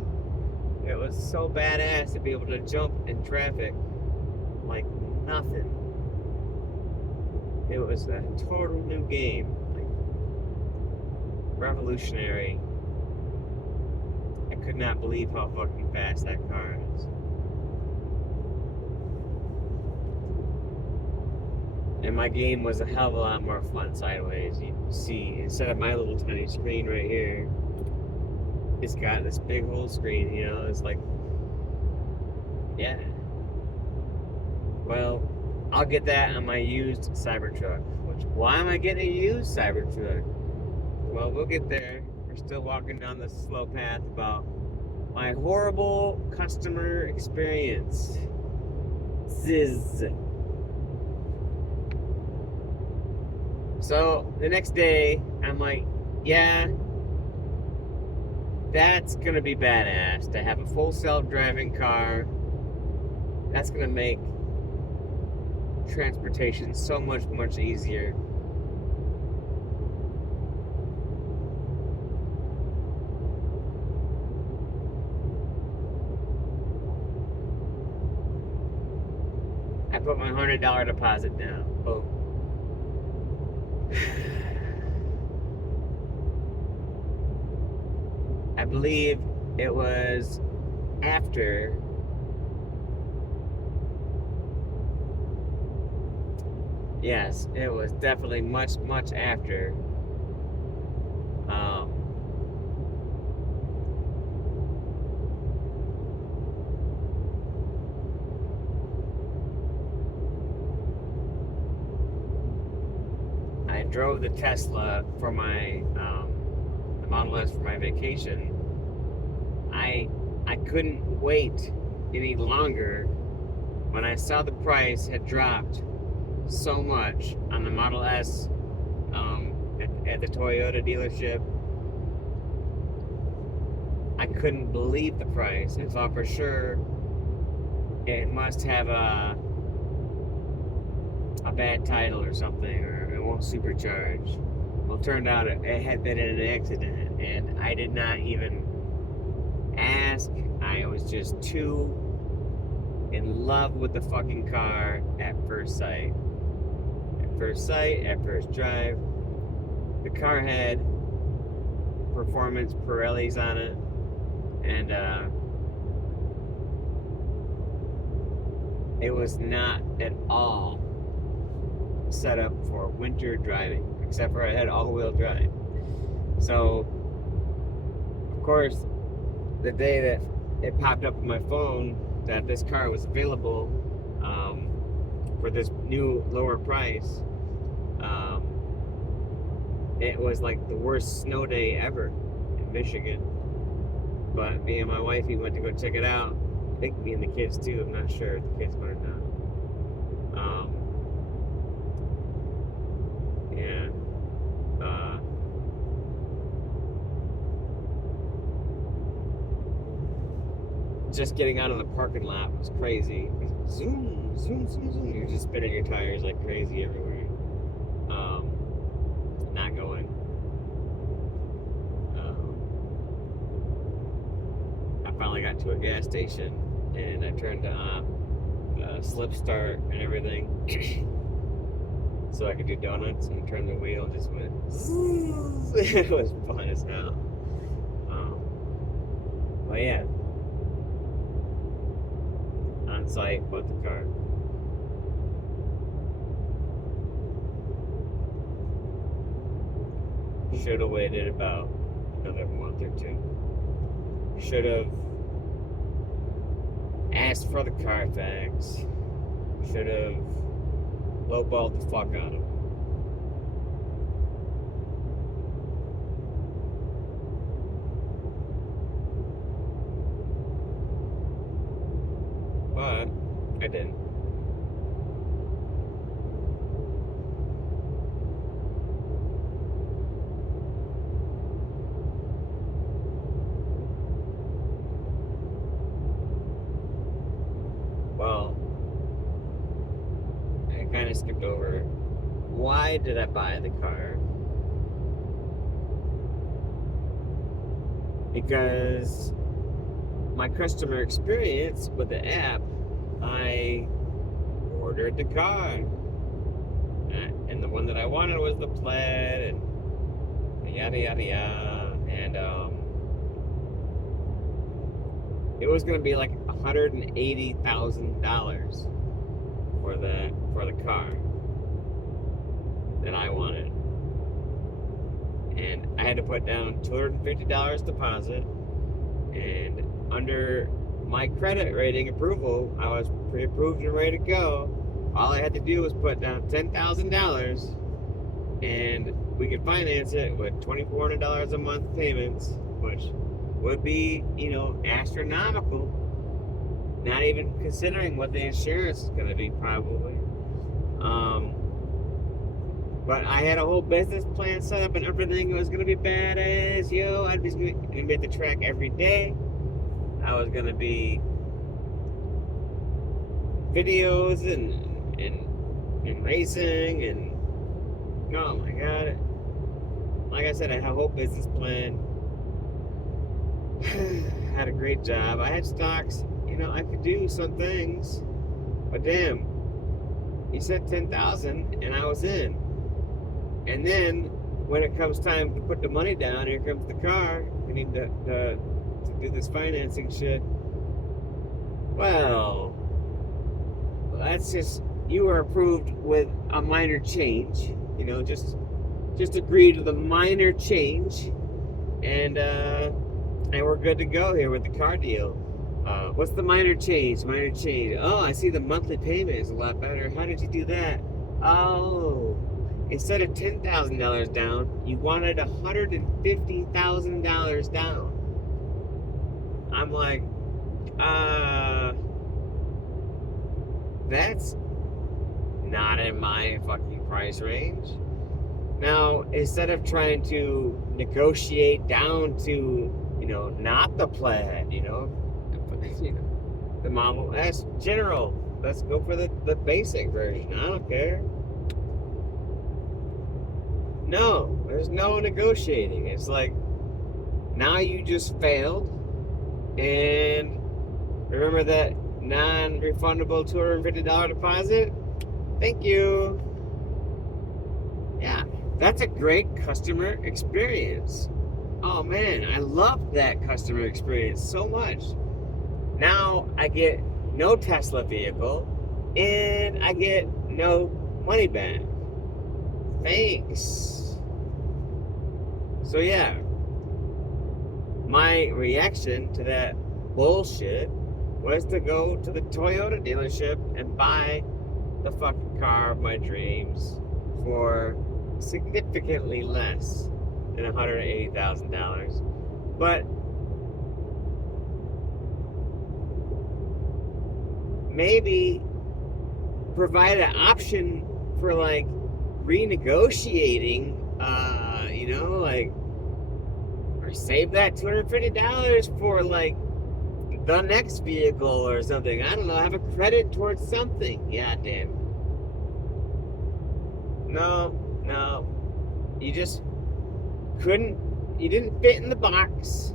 It was so badass to be able to jump in traffic like nothing. It was a total new game, like revolutionary. I could not believe how fucking fast that car is. And my game was a hell of a lot more fun sideways. You see, instead of my little tiny screen right here, it's got this big whole screen, you know, it's like, yeah. Well, I'll get that on my used Cybertruck. Why am I getting a used Cybertruck? Well, we'll get there. We're still walking down this slow path about my horrible customer experience. Ziz. So the next day, I'm like, yeah, that's gonna be badass to have a full self-driving car. That's gonna make transportation so much easier. I put my $100 deposit down. Boom. I believe it was after yes, it was definitely much after I drove the Tesla for my the Model S for my vacation. I couldn't wait any longer when I saw the price had dropped so much on the Model S at the Toyota dealership. I couldn't believe the price. I thought for sure it must have a bad title or something, or it won't supercharge. Well, it turned out it had been in an accident, and I did not even ask. I was just too in love with the fucking car at first sight. At first sight, at first drive. The car had performance Pirellis on it, and it was not at all set up for winter driving, except for I had all-wheel drive. So, of course, the day that it popped up on my phone that this car was available for this new lower price, it was like the worst snow day ever in Michigan. But me and my wifey went to go check it out. I think me and the kids too. I'm not sure if the kids went or not. Yeah. Just getting out of the parking lot was crazy. Zoom, zoom, zoom, zoom. You're just spinning your tires like crazy everywhere. Not going. I finally got to a gas station and I turned the slip start and everything. So I could do donuts and turn the wheel and just went zzz. It was fun as hell. But yeah, on site, bought the car. Should have waited about another month or two. Should have asked for the Carfax. Should have lowballed the fuck out of him. But I didn't. Well, I kind of skipped over. Why did I buy the car? Because my customer experience with the app, I ordered the car. And the one that I wanted was the Plaid, and yada yada yada. And it was gonna be like $180,000 for the car that I wanted. And I had to put down $250 deposit, and under my credit rating approval, I was pre-approved and ready to go. All I had to do was put down $10,000, and we could finance it with $2,400 a month payments, which would be, astronomical. Not even considering what the insurance is going to be, probably. But I had a whole business plan set up and everything. It was going to be badass, yo. I'd be going to be at the track every day. I was going to be videos and racing, and oh my god. Like I said, I had a whole business plan. Had a great job. I had stocks. I could do some things. But damn, he said 10,000 and I was in. And then when it comes time to put the money down, here comes the car. We need to do this financing shit. Well, that's just, you were approved with a minor change. Just agree to the minor change, and we're good to go here with the car deal. What's the minor change? Minor change. Oh, I see the monthly payment is a lot better. How did you do that? Oh, instead of $10,000 down, you wanted $150,000 down. I'm like, that's not in my fucking price range. Now, instead of trying to negotiate down to, not the Plaid, the Model S General. Let's go for the basic version. I don't care. No, there's no negotiating. It's like, now you just failed. And remember that non-refundable $250 deposit? Thank you. Yeah, that's a great customer experience. Oh man, I love that customer experience so much. Now I get no Tesla vehicle, and I get no money back. Thanks. So yeah, my reaction to that bullshit was to go to the Toyota dealership and buy the fucking car of my dreams for significantly less than $180,000. But maybe provide an option for like renegotiating, or save that $250 for like the next vehicle or something. I don't know, have a credit towards something. Yeah, damn. No. You just you didn't fit in the box.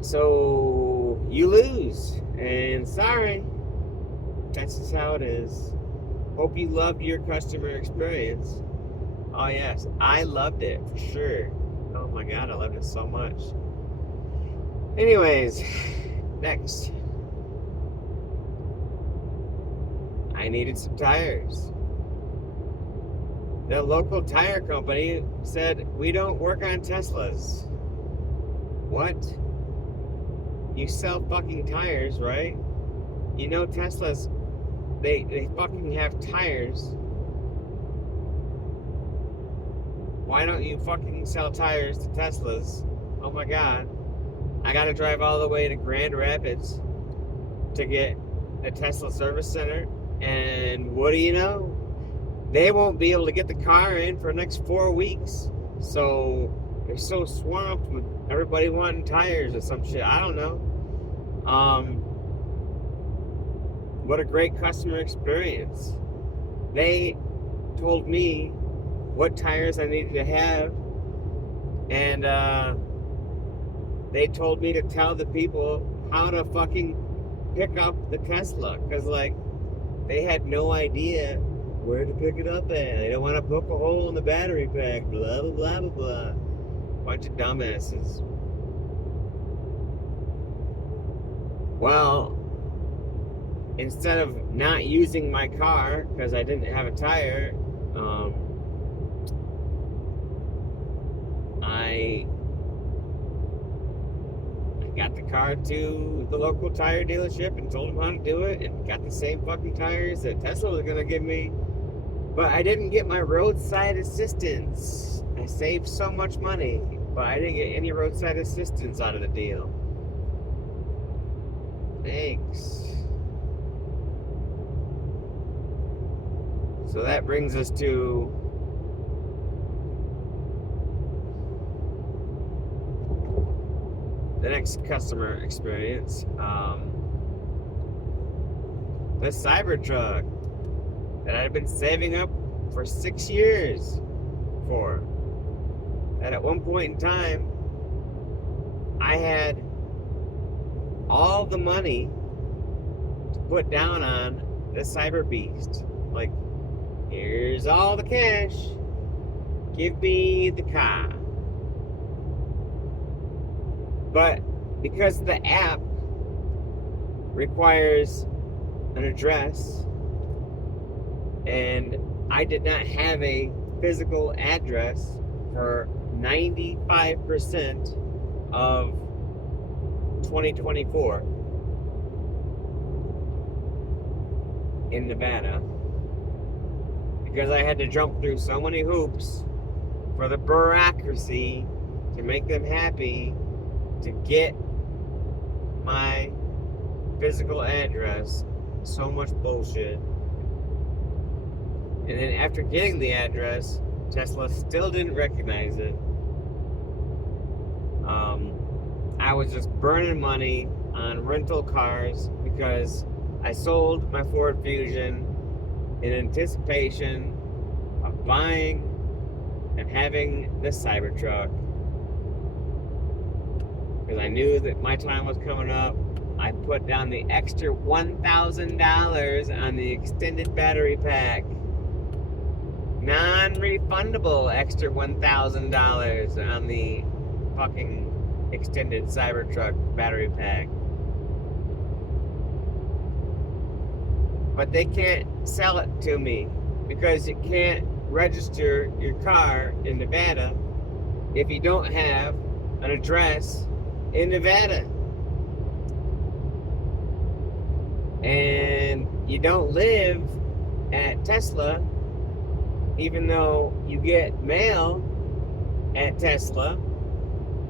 So you lose. And sorry. That's just how it is. Hope you loved your customer experience. Oh yes, I loved it for sure. Oh my god, I loved it so much. Anyways, next. I needed some tires. The local tire company said, we don't work on Teslas. What? You sell fucking tires, right? You know Teslas, they fucking have tires. Why don't you fucking sell tires to Teslas? Oh my god. I gotta drive all the way to Grand Rapids to get a Tesla service center. And what do you know? They won't be able to get the car in for the next 4 weeks. So they're so swamped with everybody wanting tires or some shit. I don't know. What a great customer experience. They told me what tires I needed to have, and they told me to tell the people how to fucking pick up the Tesla, because like they had no idea where to pick it up at. They don't want to poke a hole in the battery pack, blah blah blah blah blah. Bunch of dumbasses. Well, instead of not using my car because I didn't have a tire, I got the car to the local tire dealership and told them how to do it, and got the same fucking tires that Tesla was gonna give me. But I didn't get my roadside assistance. I saved so much money, but I didn't get any roadside assistance out of the deal. Thanks. So that brings us to the next customer experience. The Cybertruck that I'd been saving up for 6 years for. That at one point in time, I had all the money to put down on the Cyber Beast. Like, here's all the cash. Give me the car. But because the app requires an address, and I did not have a physical address for 95% of 2024 in Nevada, because I had to jump through so many hoops for the bureaucracy to make them happy to get my physical address. So much bullshit. And then after getting the address, Tesla still didn't recognize it. I was just burning money on rental cars because I sold my Ford Fusion in anticipation of buying and having this Cybertruck. Because I knew that my time was coming up. I put down the extra $1,000 on the extended battery pack. Non-refundable extra $1,000 on the fucking extended Cybertruck battery pack. But they can't sell it to me because you can't register your car in Nevada if you don't have an address in Nevada. And you don't live at Tesla, even though you get mail at Tesla,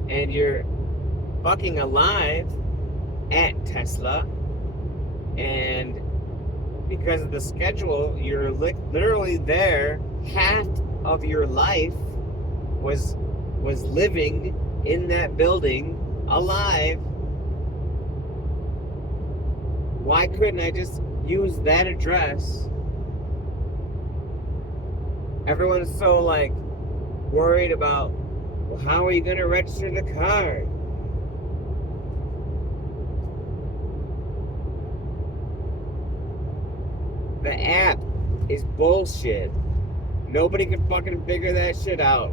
and you're fucking alive at Tesla, and because of the schedule, you're literally there. Half of your life was living in that building alive. Why couldn't I just use that address? Everyone's so like worried about, well, how are you going to register the car? The app is bullshit. Nobody can fucking figure that shit out.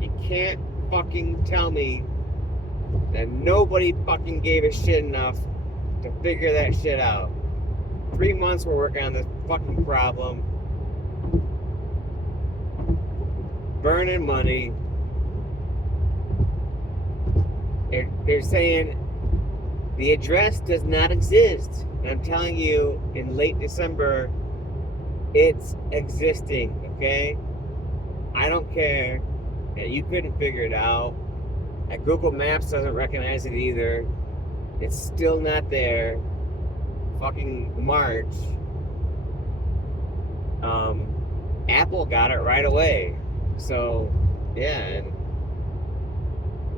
You can't fucking tell me that nobody fucking gave a shit enough to figure that shit out. 3 months we're working on this fucking problem. Burning money. They're saying the address does not exist. And I'm telling you, in late December, it's existing, okay? I don't care that you couldn't figure it out. That Google Maps doesn't recognize it either. It's still not there. Fucking March. Apple got it right away. So, yeah, and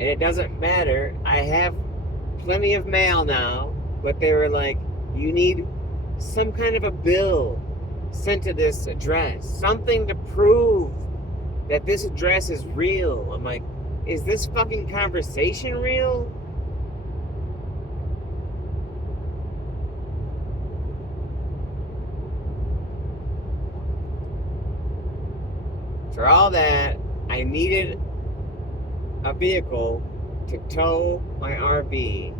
it doesn't matter. I have plenty of mail now, but they were like, you need some kind of a bill sent to this address. Something to prove that this address is real. I'm like, is this fucking conversation real? For all that, I needed a vehicle to tow my RV.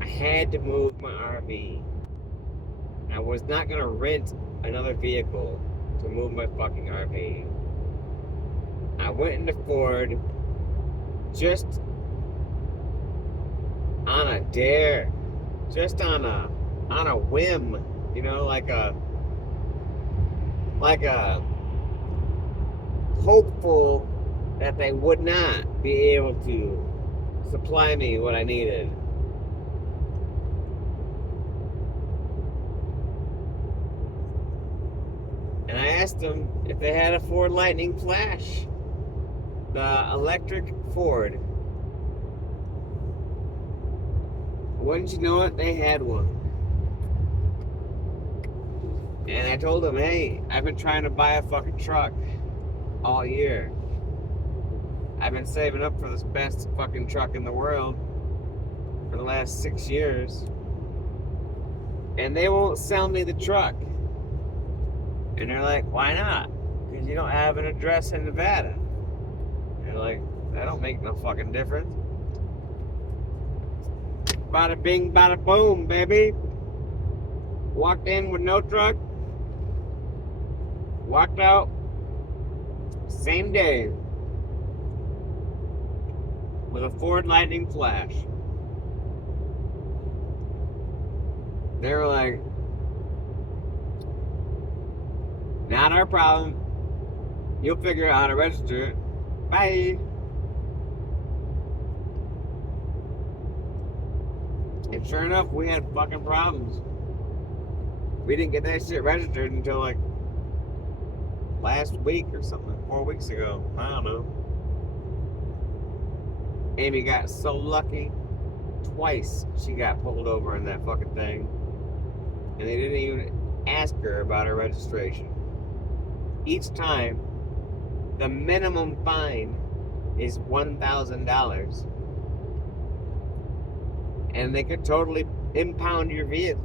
I had to move my RV. I was not going to rent another vehicle to move my fucking RV. I went into Ford just on a dare, just on a whim, you know, like a hopeful that they would not be able to supply me what I needed. And I asked them if they had a Ford Lightning Flash, the electric Ford. Wouldn't you know it, they had one. And I told them, hey, I've been trying to buy a fucking truck all year. I've been saving up for this best fucking truck in the world for the last 6 years. And they won't sell me the truck. And they're like, why not? Because you don't have an address in Nevada. And they're like, that don't make no fucking difference. Bada bing, bada boom, baby. Walked in with no truck. Walked out same day with a Ford Lightning Flash. They were like, not our problem. You'll figure out how to register it. Bye. And sure enough, we had fucking problems. We didn't get that shit registered until like last week or something, 4 weeks ago. I don't know. Amy got so lucky. Twice she got pulled over in that fucking thing. And they didn't even ask her about her registration. Each time, the minimum fine is $1,000. And they could totally impound your vehicle.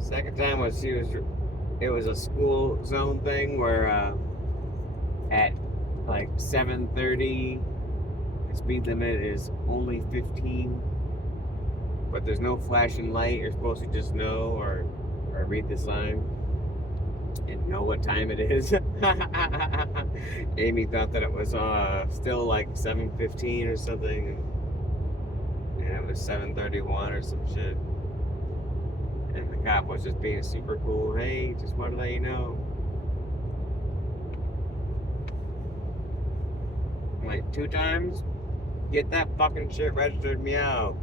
Second time was it was a school zone thing where at like 7:30 the speed limit is only 15, but there's no flashing light. You're supposed to just know or read the sign and know what time it is. Amy thought that it was still like 7:15 or something, and it was 7:31 or some shit. And the cop was just being super cool. Hey, just want to let you know. I'm like, 2 times? Get that fucking shit registered me out.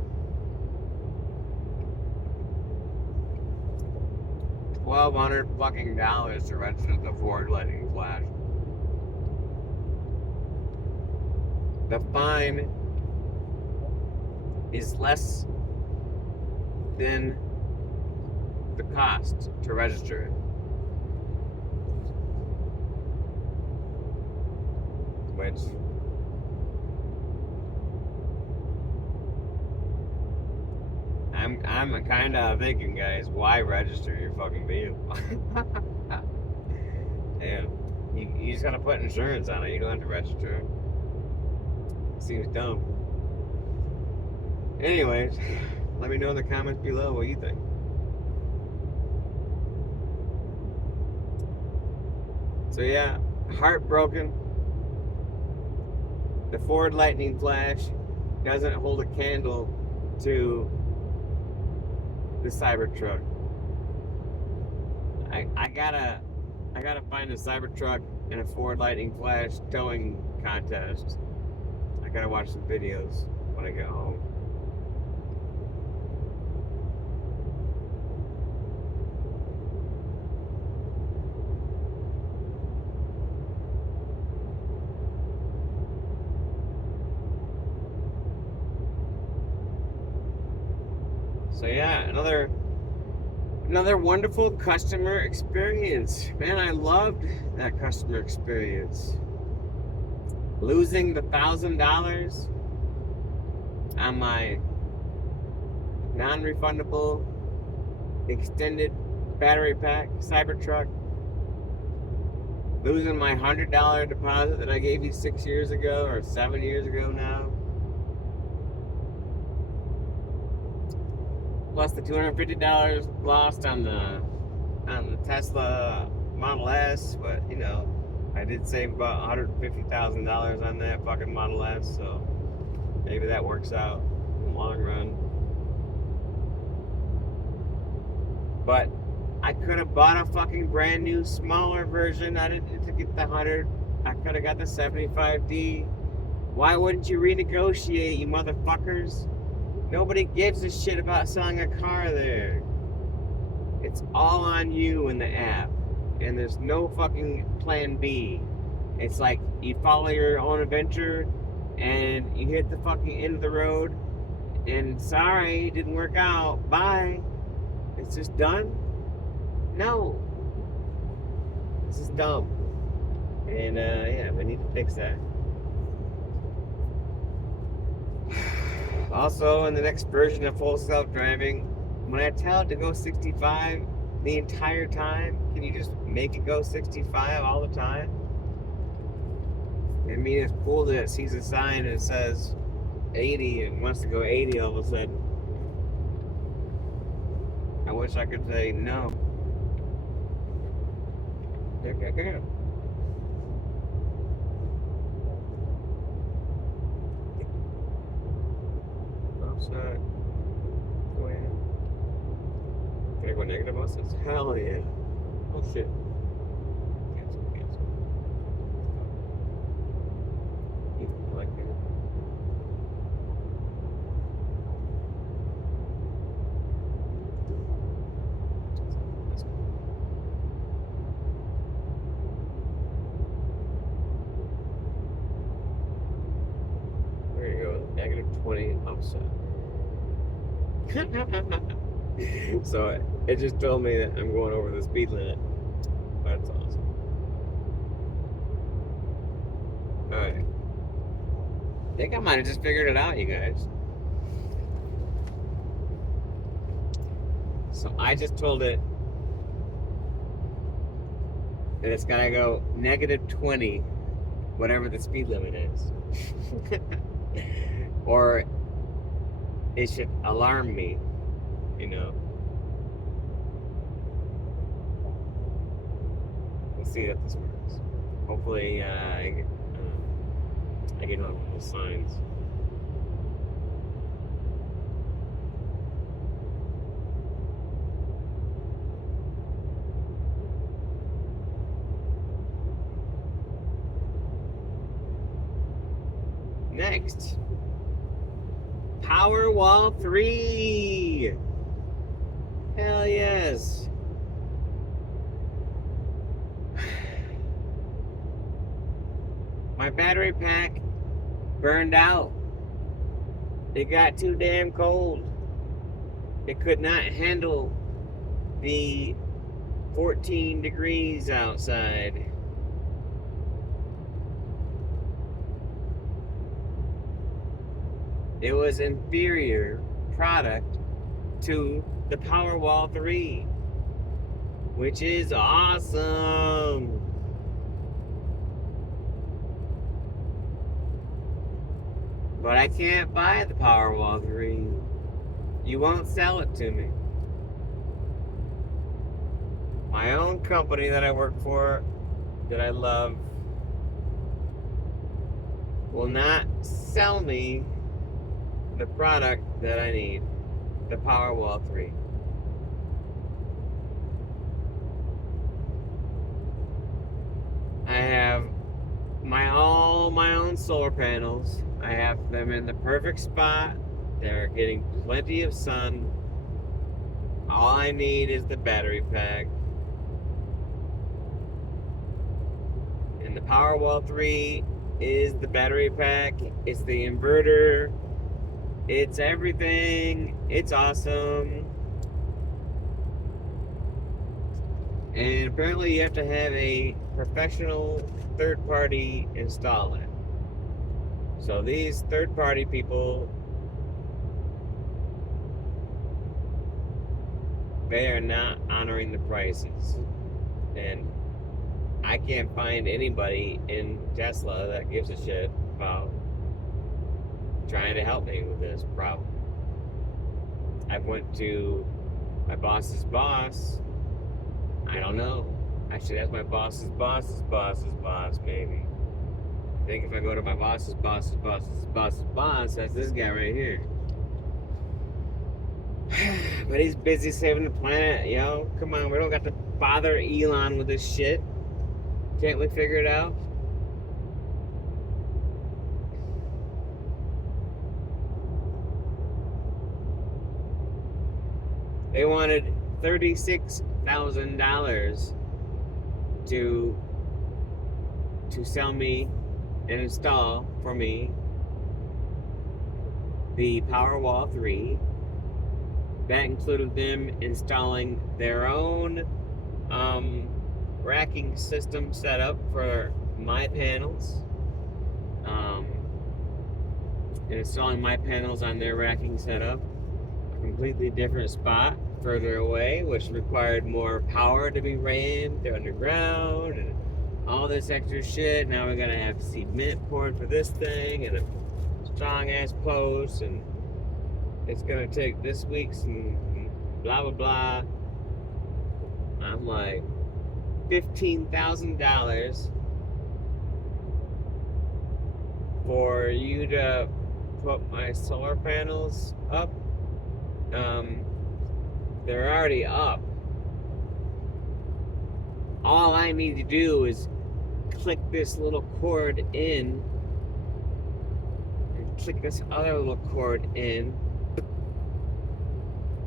$1,200 fucking dollars to register the Ford Lightning Flash. The fine is less than the cost to register it. Which I'm kind of thinking, guys, why register your fucking vehicle? Yeah, you just gotta put insurance on it. You don't have to register it. Seems dumb. Anyways, let me know in the comments below what you think. So yeah, heartbroken. The Ford Lightning Flash doesn't hold a candle to the Cybertruck. I gotta find a Cybertruck and a Ford Lightning Flash towing contest. I gotta watch some videos when I get home. So yeah, another wonderful customer experience. Man, I loved that customer experience. Losing the $1,000 on my non-refundable extended battery pack Cybertruck. Losing my $100 deposit that I gave you 6 years ago or 7 years ago now. Plus the $250 lost on the Tesla Model S, but you know, I did save about $150,000 on that fucking Model S, so maybe that works out in the long run. But I could have bought a fucking brand new, smaller version. I didn't need to get the 100. I could have got the 75D. Why wouldn't you renegotiate, you motherfuckers? Nobody gives a shit about selling a car there. It's all on you in the app. And there's no fucking plan B. It's like you follow your own adventure and you hit the fucking end of the road and sorry, it didn't work out. Bye. It's just done? No. This is dumb. And yeah, we need to fix that. Also, in the next version of full self-driving, when I tell it to go 65 the entire time, can you just make it go 65 all the time? I mean, it's cool that it sees a sign and it says 80 and wants to go 80 all of a sudden. I wish I could say no. Okay. Outside. Go ahead. Can I go negative buses? Hell yeah. Oh shit. Cancel. Like that. There you go. Negative 20 offset. So it just told me that I'm going over the speed limit. That's awesome. Alright. I think I might have just figured it out, you guys. So I just told it that it's gotta go negative 20, whatever the speed limit is. Or it should alarm me, you know. We'll see if this works. Hopefully, I get multiple signs. Next, Powerwall 3. Hell yes. My battery pack burned out. It got too damn cold. It could not handle the 14 degrees outside. It was inferior product to the Powerwall 3, which is awesome. But I can't buy the Powerwall 3. You won't sell it to me. My own company that I work for, that I love, will not sell me the product that I need, the Powerwall 3. I have all my own solar panels. I have them in the perfect spot. They're getting plenty of sun. All I need is the battery pack. And the Powerwall 3 is the battery pack. It's the inverter. It's everything. It's awesome. And apparently you have to have a professional third party install it. So these third party people, they are not honoring the prices. And I can't find anybody in Tesla that gives a shit about trying to help me with this problem. I went to my boss's boss. I don't know. I should ask my boss's boss's maybe. I think if I go to my boss's boss, that's this guy right here. But he's busy saving the planet, yo. Come on, we don't got to bother Elon with this shit. Can't we figure it out? They wanted $36,000 to sell me and install for me the Powerwall 3. That included them installing their own racking system setup for my panels, and installing my panels on their racking setup, a completely different spot further away, which required more power to be ran to underground and all this extra shit. Now we're gonna have cement poured for this thing and a strong ass post, and it's gonna take this week's and blah blah blah. I'm like, $15,000 for you to put my solar panels up. They're already up. All I need to do is click this little cord in and click this other little cord in,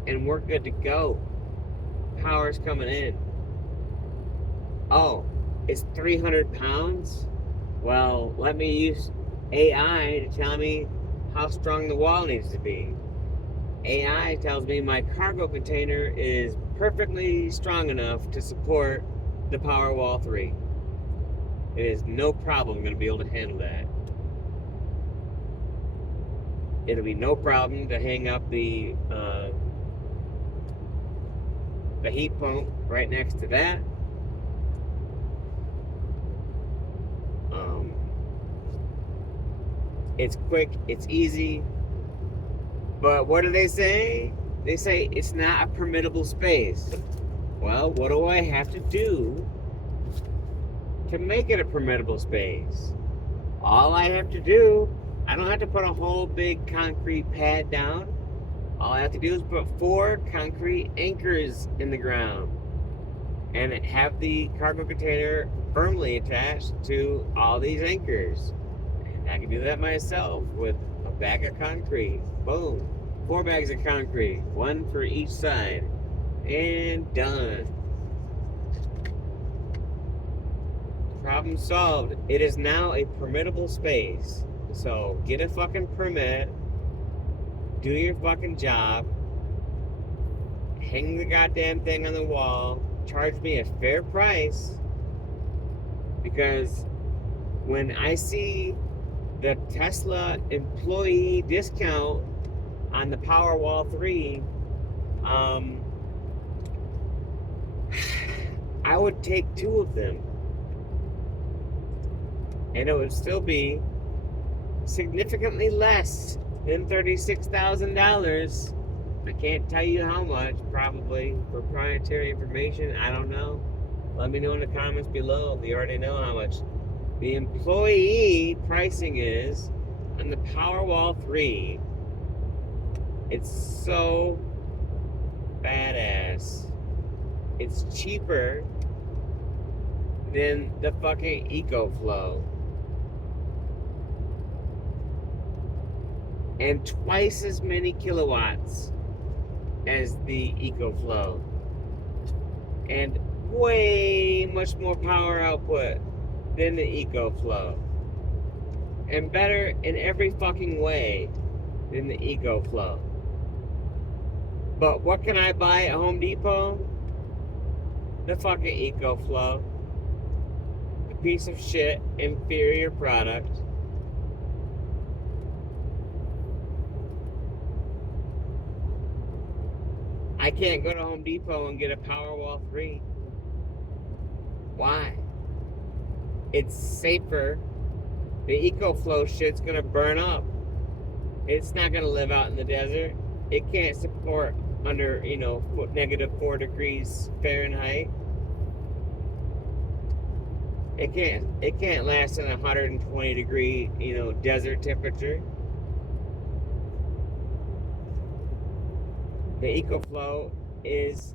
and we're good to go. Power's coming in. Oh, it's 300 pounds? Well, let me use AI to tell me how strong the wall needs to be. AI tells me my cargo container is perfectly strong enough to support the Powerwall 3. It is no problem going to be able to handle that. It'll be no problem to hang up the heat pump right next to that. It's quick, it's easy. But what do they say? They say it's not a permittable space. Well, what do I have to do to make it a permittable space? All I have to do, I don't have to put a whole big concrete pad down. All I have to do is put 4 concrete anchors in the ground and have the cargo container firmly attached to all these anchors. And I can do that myself with a bag of concrete. Boom. 4 bags of concrete, 1 for each side, and done. Problem solved. It is now a permittable space. So get a fucking permit, do your fucking job, hang the goddamn thing on the wall, charge me a fair price, because when I see the Tesla employee discount on the Powerwall 3 I would take 2 of them, and it would still be significantly less than $36,000. I can't tell you how much, probably proprietary information, I don't know. Let me know in the comments below if you already know how much the employee pricing is on the Powerwall 3. It's so badass. It's cheaper than the fucking EcoFlow. And twice as many kilowatts as the EcoFlow. And way much more power output than the EcoFlow. And better in every fucking way than the EcoFlow. But what can I buy at Home Depot? The fucking EcoFlow. A piece of shit, inferior product. I can't go to Home Depot and get a Powerwall 3. Why? It's safer. The EcoFlow shit's gonna burn up. It's not gonna live out in the desert. It can't support under, -4 degrees Fahrenheit. It can't last in 120 degree, desert temperature. The EcoFlow is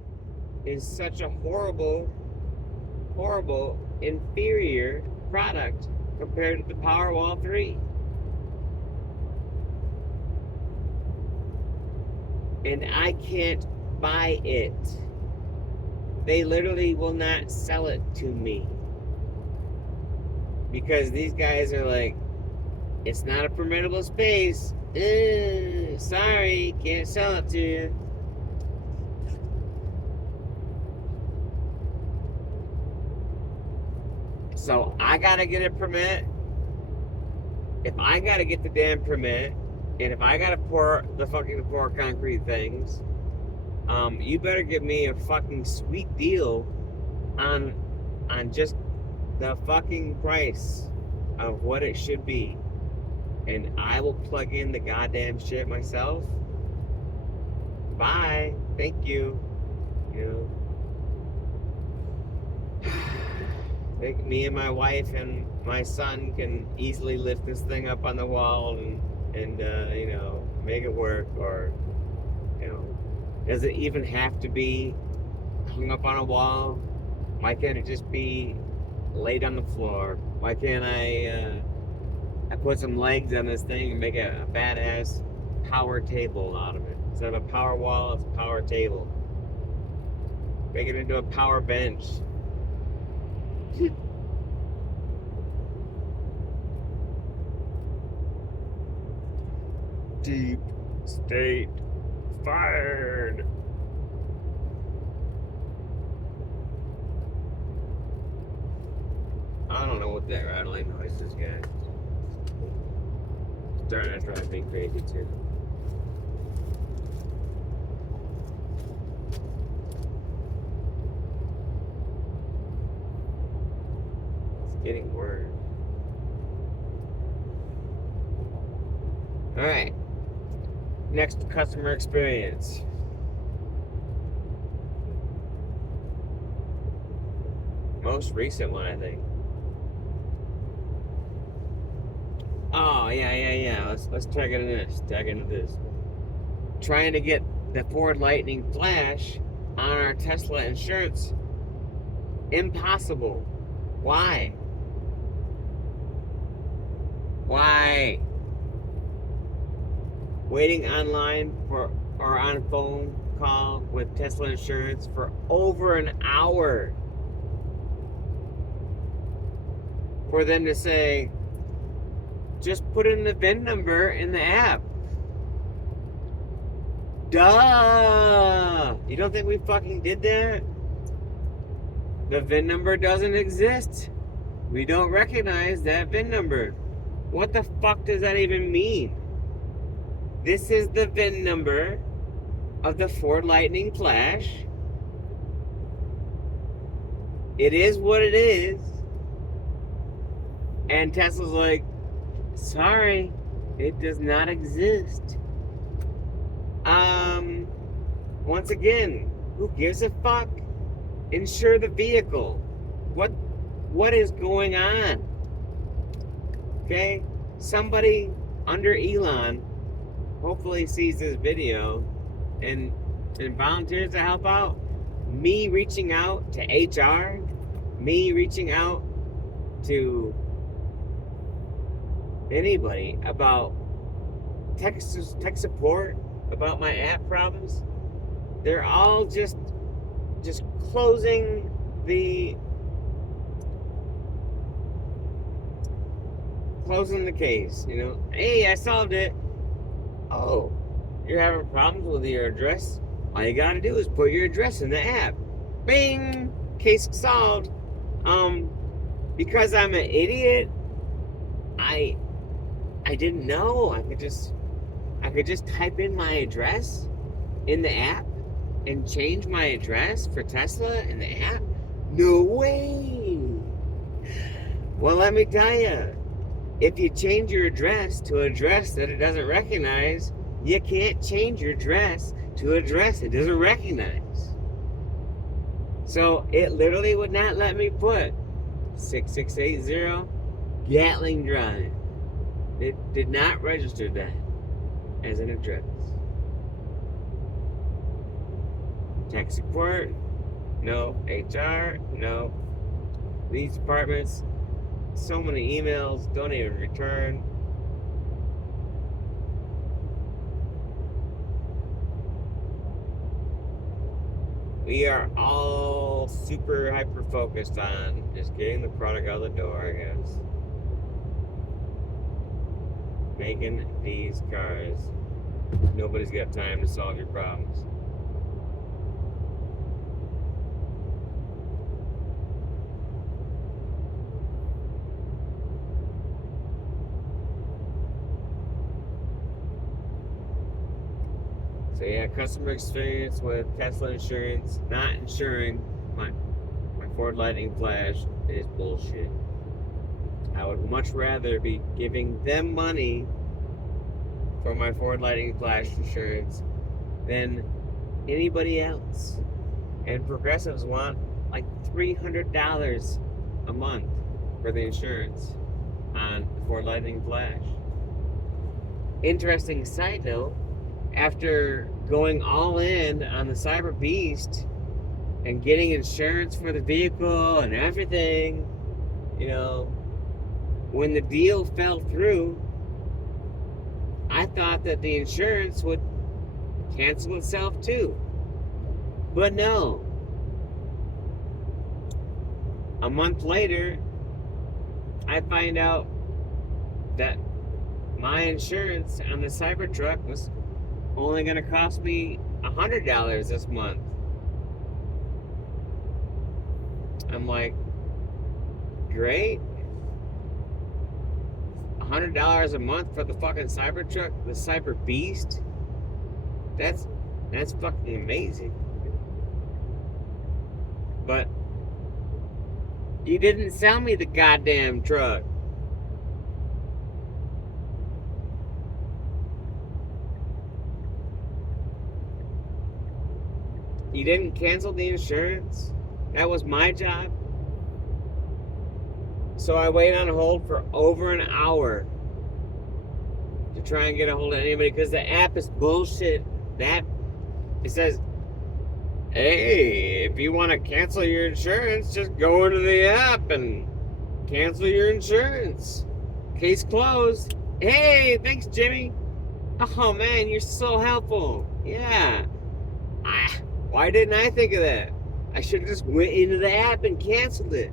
such a horrible, inferior product compared to the Powerwall 3. And I can't buy it. They literally will not sell it to me. Because these guys are like, it's not a permittable space. Sorry, can't sell it to you. So I gotta get a permit. If I gotta get the damn permit, and if I gotta pour concrete things, you better give me a fucking sweet deal on just the fucking price of what it should be. And I will plug in the goddamn shit myself. Bye. Thank you. I think me and my wife and my son can easily lift this thing up on the wall and make it work. Or does it even have to be hung up on a wall? Why can't it just be laid on the floor? Why can't I put some legs on this thing and make a badass power table out of it? Instead of a power wall, it's a power table. Make it into a power bench. Deep state fired. I don't know what that rattling noise is, guys. It's starting to drive me crazy too. It's getting worse. All right. Next, customer experience. Most recent one, I think. Oh, yeah. Let's tag into this. Trying to get the Ford Lightning Flash on our Tesla insurance. Impossible. Why? Waiting online or on a phone call with Tesla insurance for over an hour for them to say, just put in the VIN number in the app. Duh! You don't think we fucking did that? The VIN number doesn't exist. We don't recognize that VIN number. What the fuck does that even mean? This is the VIN number of the Ford Lightning Flash. It is what it is. And Tesla's like, sorry, it does not exist. Once again, who gives a fuck? Insure the vehicle. What is going on? Okay? Somebody under Elon hopefully sees this video and volunteers to help out. Me reaching out to HR, me reaching out to anybody about tech support about my app problems. They're all just closing the case, you know. Hey, I solved it. Oh, you're having problems with your address? All you gotta do is put your address in the app. Bing! Case solved. Because I'm an idiot, I didn't know I could just type in my address in the app and change my address for Tesla in the app? No way! Well, let me tell you, if you change your address to an address that it doesn't recognize, you can't change your address to an address it doesn't recognize. So it literally would not let me put 6680 Gatling Drive. It did not register that as an address. Tech support, no. HR, no. These departments, so many emails, don't even return. We are all super hyper focused on just getting the product out the door, I guess. Making these cars. Nobody's got time to solve your problems. So yeah, customer experience with Tesla insurance, not insuring my Ford Lightning Flash is bullshit. I would much rather be giving them money for my Ford Lightning Flash insurance than anybody else. And progressives want like $300 a month for the insurance on the Ford Lightning Flash. Interesting side note, after going all in on the Cyber Beast and getting insurance for the vehicle and everything, you know, when the deal fell through, I thought that the insurance would cancel itself too. But no. A month later, I find out that my insurance on the Cybertruck was only going to cost me $100 this month. I'm like, great. $100 a month for the fucking Cybertruck, the Cyber Beast. That's fucking amazing. But you didn't sell me the goddamn truck. You didn't cancel the insurance? That was my job. So I waited on hold for over an hour to try and get a hold of anybody because the app is bullshit. It says, hey, if you want to cancel your insurance, just go into the app and cancel your insurance. Case closed. Hey, thanks, Jimmy. Oh, man, you're so helpful. Yeah. Why didn't I think of that? I should have just went into the app and canceled it.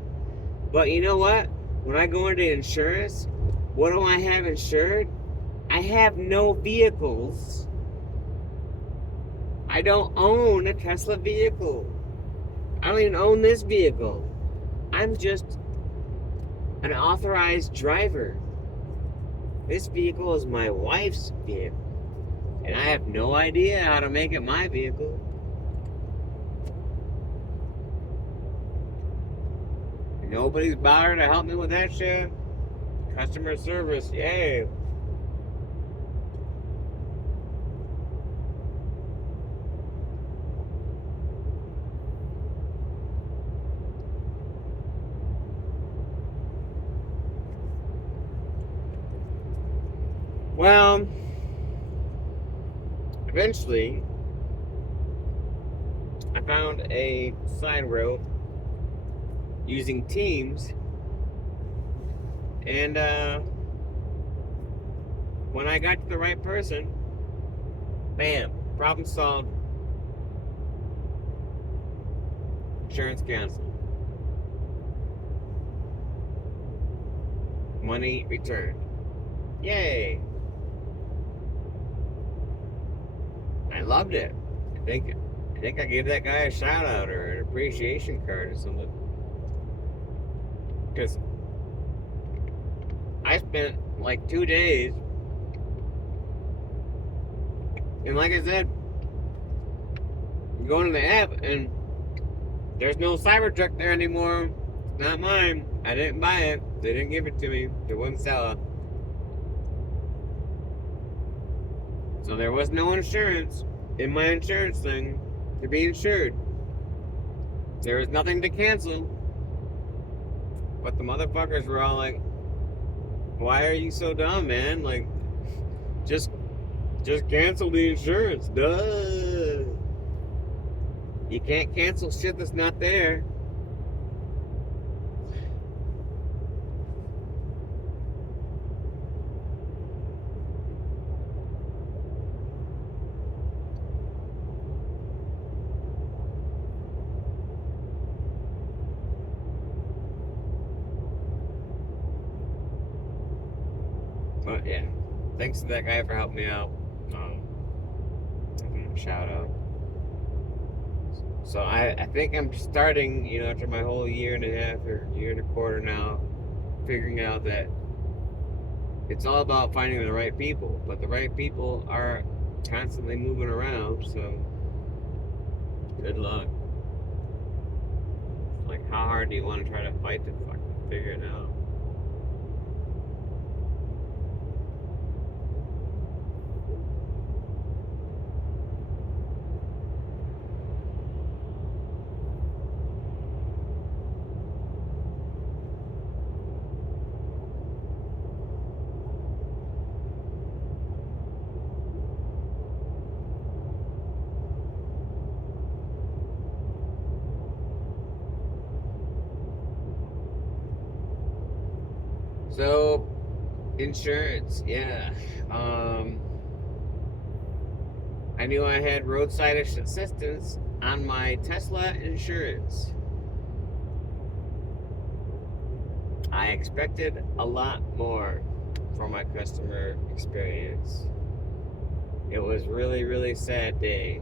But you know what? When I go into insurance, what do I have insured? I have no vehicles. I don't own a Tesla vehicle. I don't even own this vehicle. I'm just an authorized driver. This vehicle is my wife's vehicle. And I have no idea how to make it my vehicle. Nobody's bothered to help me with that shit. Customer service, yay. Well, eventually, I found a side road using Teams, and when I got to the right person, bam, problem solved, insurance canceled, money returned. Yay! I loved it. I think I gave that guy a shout out or an appreciation card or something. Because I spent like 2 days, and like I said, going to the app and there's no Cybertruck there anymore. It's not mine. I didn't buy it. They didn't give it to me. They wouldn't sell it. So there was no insurance in my insurance thing to be insured. There was nothing to cancel. But the motherfuckers were all like, why are you so dumb, man? Like, just cancel the insurance. Duh. You can't cancel shit that's not there. But yeah, thanks to that guy for helping me out. Shout out. So I think I'm starting, after my whole year and a half or year and a quarter now, figuring out that it's all about finding the right people. But the right people are constantly moving around, so good luck. Like, how hard do you want to try to fight to fucking figure it out? So, insurance, yeah. I knew I had roadside assistance on my Tesla insurance. I expected a lot more from my customer experience. It was really, really sad day.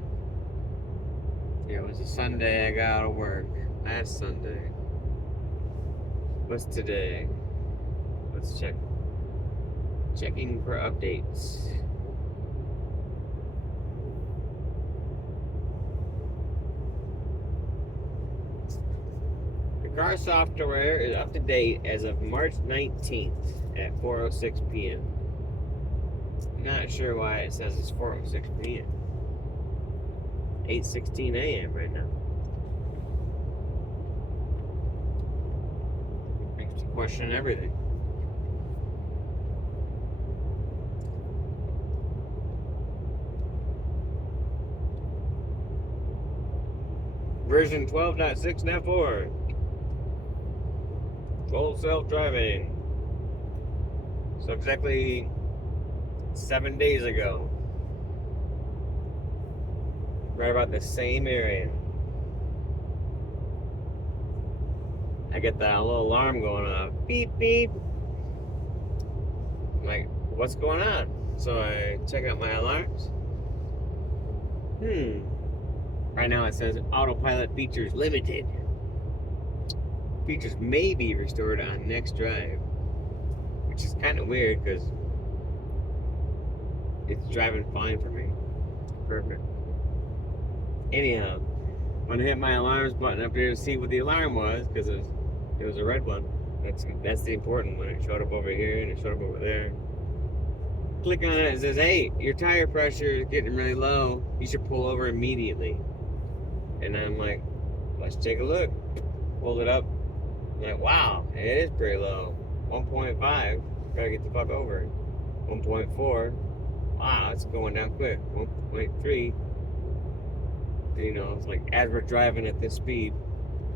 It was a Sunday I got out of work. Last Sunday. What's today? Let's check. Checking for updates. The car software is up to date as of March 19th at 4:06 p.m. Not sure why it says it's 4:06 p.m. 8:16 a.m. right now. Makes you question everything. Version 12.6.4. Full self-driving. So exactly 7 days ago. Right about the same area. I get that little alarm going off. Beep, beep. I'm like, what's going on? So I check out my alarms. Right now it says autopilot features limited. Features may be restored on next drive. Which is kind of weird because it's driving fine for me. Perfect. Anyhow, when I hit my alarms button up here to see what the alarm was, because it was a red one. That's the important one. It showed up over here and it showed up over there. Click on it. It says, "Hey, your tire pressure is getting really low. You should pull over immediately." And I'm like, "Let's take a look." Pulled it up. I'm like, wow, it is pretty low. 1.5. Gotta get the fuck over. 1.4. Wow, it's going down quick. 1.3. You know, it's like as we're driving at this speed.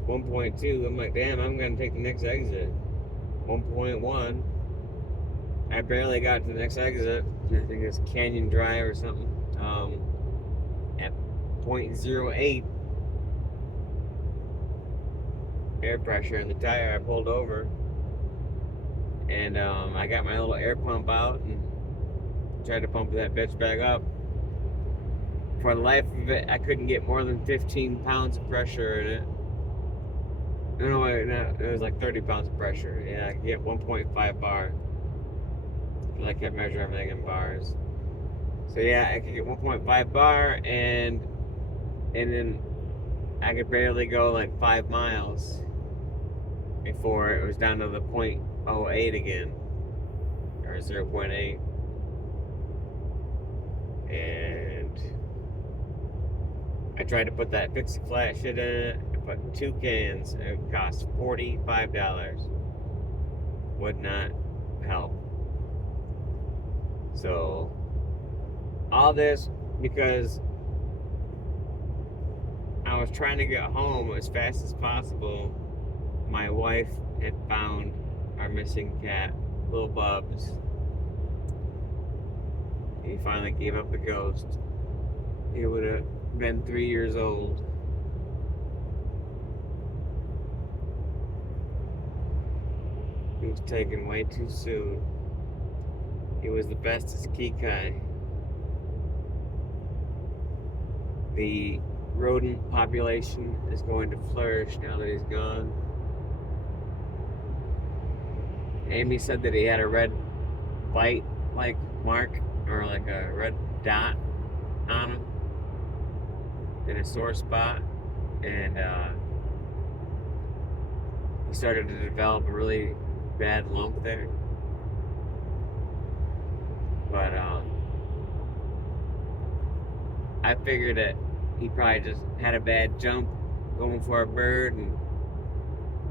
1.2. I'm like, damn, I'm gonna take the next exit. 1.1. I barely got to the next exit. I think it's Canyon Drive or something. At 0.08 air pressure in the tire, I pulled over. And I got my little air pump out and tried to pump that bitch back up. For the life of it, I couldn't get more than 15 pounds of pressure in it. No, it was like 30 pounds of pressure. Yeah, I could get 1.5 bar. I can't measure everything in bars. So yeah, I could get 1.5 bar, and then I could barely go like 5 miles before it was down to the 0.08 again, or 0.8. And I tried to put that fix flat shit in it. I put 2 cans. It cost $45. Would not help. So all this because I was trying to get home as fast as possible. My wife had found our missing cat, little Bubs. He finally gave up the ghost. He would have been 3 years old. He was taken way too soon. He was the bestest Kikai. The rodent population is going to flourish now that he's gone. Amy said that he had a red bite like mark, or like a red dot on him in a sore spot, and he started to develop a really bad lump there. But I figured that he probably just had a bad jump going for a bird and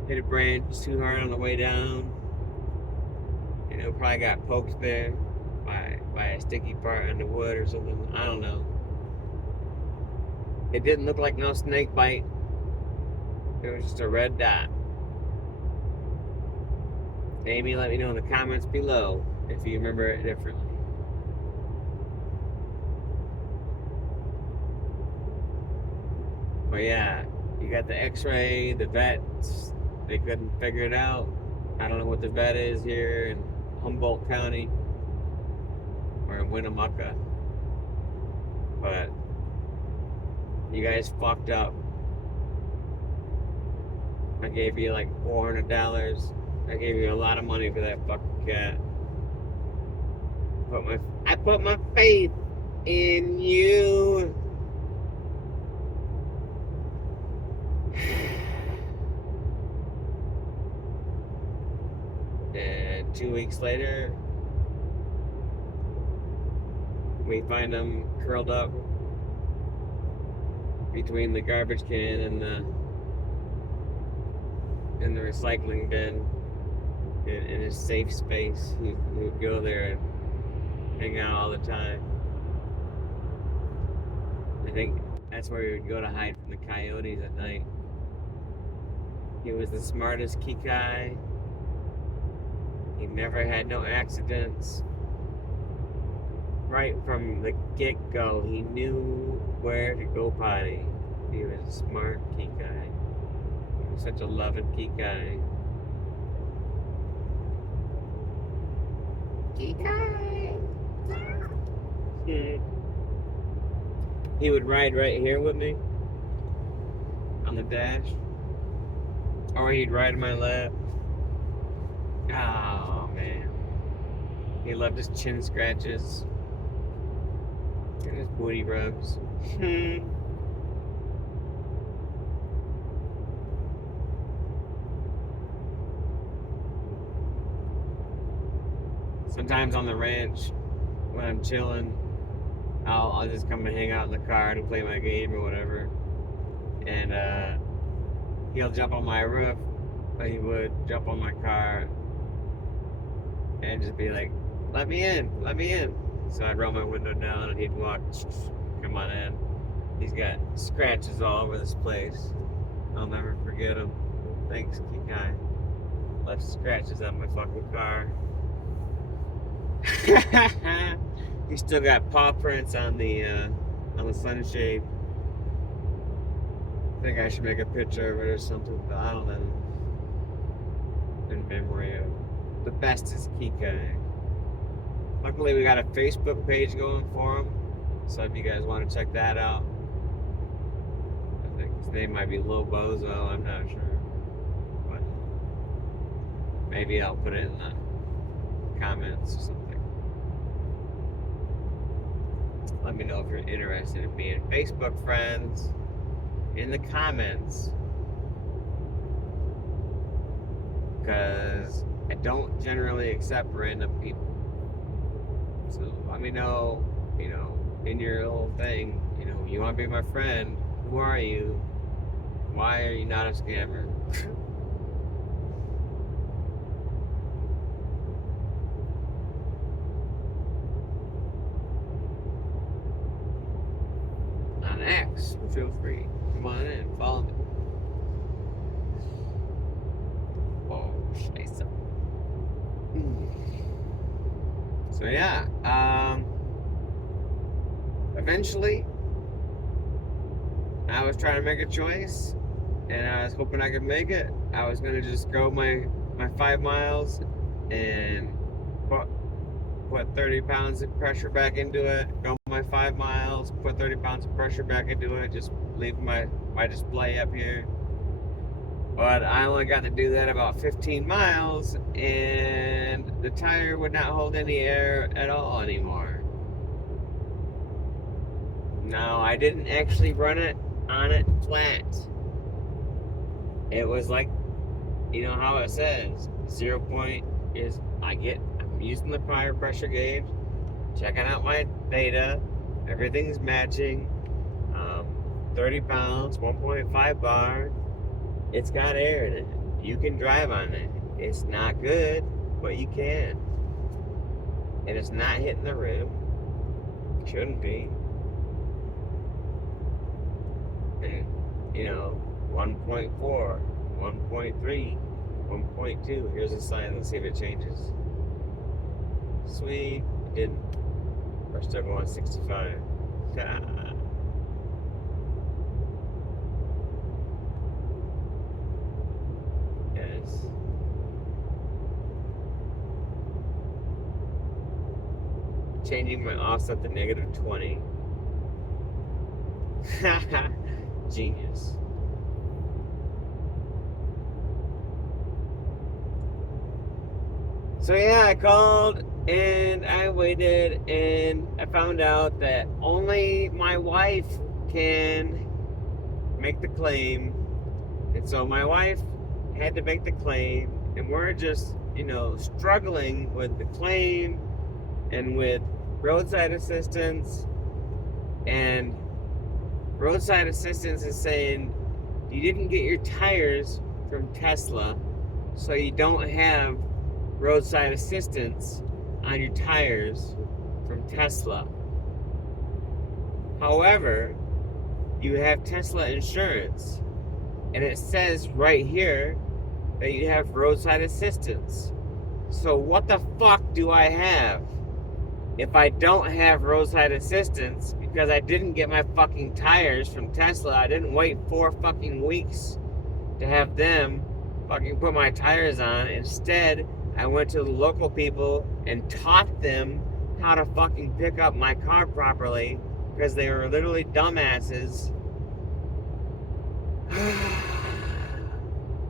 hit a branch too hard on the way down. You know, probably got poked there by a sticky part on the wood or something. I don't know. It didn't look like no snake bite. It was just a red dot. Amy, let me know in the comments below if you remember it differently. But yeah, you got the x-ray, the vets, they couldn't figure it out. I don't know what the vet is here in Humboldt County or in Winnemucca. But you guys fucked up. I gave you like $400. I gave you a lot of money for that fucking cat. I put my faith in you. And 2 weeks later, we find him curled up between the garbage can and the recycling bin in his safe space. He would go there and hang out all the time. I think that's where he would go to hide from the coyotes at night. He was the smartest Kikai. He never had no accidents. Right from the get-go, he knew where to go potty. He was a smart Kikai. He was such a loving Kikai. Kikai! He would ride right here with me on the dash, or he'd ride in my lap. Oh man, he loved his chin scratches. And his booty rubs. Sometimes on the ranch, when I'm chilling, I'll just come and hang out in the car to play my game or whatever. And he'll jump on my roof, or he would jump on my car and just be like, let me in, let me in. So I'd roll my window down and he'd walk, come on in. He's got scratches all over this place. I'll never forget him. Thanks, Kikai. Left scratches on my fucking car. He still got paw prints on the sunshade. I think I should make a picture of it or something, but I don't know. In memory of the best is Kikai. Luckily, we got a Facebook page going for him, so if you guys want to check that out, I think his name might be Lil Bozo. I'm not sure, but maybe I'll put it in the comments or something. Let me know if you're interested in being Facebook friends in the comments, because I don't generally accept random people. So let me know, in your little thing, you want to be my friend, who are you? Why are you not a scammer? On X, feel free. Come on in, follow me. Oh, scheiße. So yeah, eventually, I was trying to make a choice, and I was hoping I could make it. I was gonna just go my 5 miles and put 30 pounds of pressure back into it. Go my 5 miles, put 30 pounds of pressure back into it. Just leave my display up here. But I only got to do that about 15 miles, and the tire would not hold any air at all anymore. Now, I didn't actually run it on it flat. It was like, how it says, 0 point is, I'm using the tire pressure gauge, checking out my data, everything's matching, 30 pounds, 1.5 bar. It's got air in it. You can drive on it. It's not good, but you can. And it's not hitting the rim. Shouldn't be. And, 1.4, 1.3, 1.2. Here's a sign. Let's see if it changes. Sweet. It didn't. We're still going 65. Yes. Changing my offset to -20. Genius. So yeah, I called and I waited, and I found out that only my wife can make the claim. And so my wife had to make the claim, and we're just, struggling with the claim and with roadside assistance. And roadside assistance is saying you didn't get your tires from Tesla, so you don't have roadside assistance on your tires from Tesla. However, you have Tesla insurance, and it says right here that you have roadside assistance. So what the fuck do I have if I don't have roadside assistance? Because I didn't get my fucking tires from Tesla. I didn't wait 4 fucking weeks to have them fucking put my tires on. Instead, I went to the local people and taught them how to fucking pick up my car properly, because they were literally dumbasses.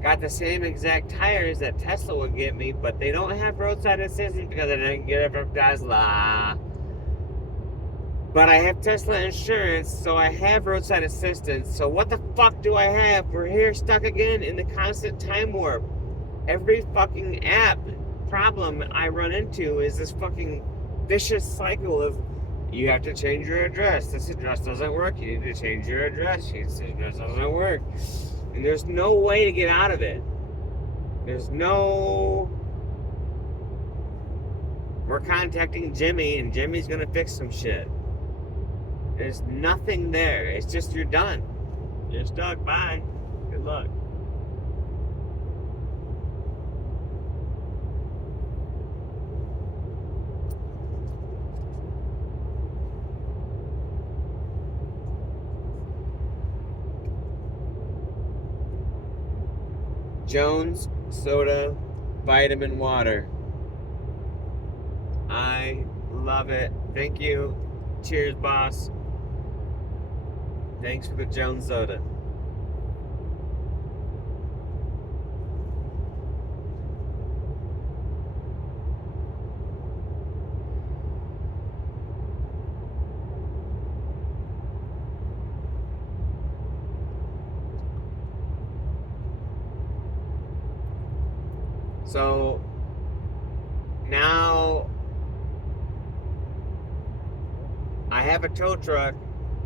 Got the same exact tires that Tesla would get me, but they don't have roadside assistance because I didn't get it from Tesla. But I have Tesla insurance, so I have roadside assistance. So what the fuck do I have? We're here stuck again in the constant time warp. Every fucking app problem I run into is this fucking vicious cycle of you have to change your address. This address doesn't work. You need to change your address. This address doesn't work. And there's no way to get out of it. There's no... We're contacting Jimmy, and Jimmy's gonna fix some shit. There's nothing there. It's just you're done. You're stuck. Bye. Good luck. Jones soda, vitamin water. I love it. Thank you. Cheers, boss. Thanks for the Jones soda. So now I have a tow truck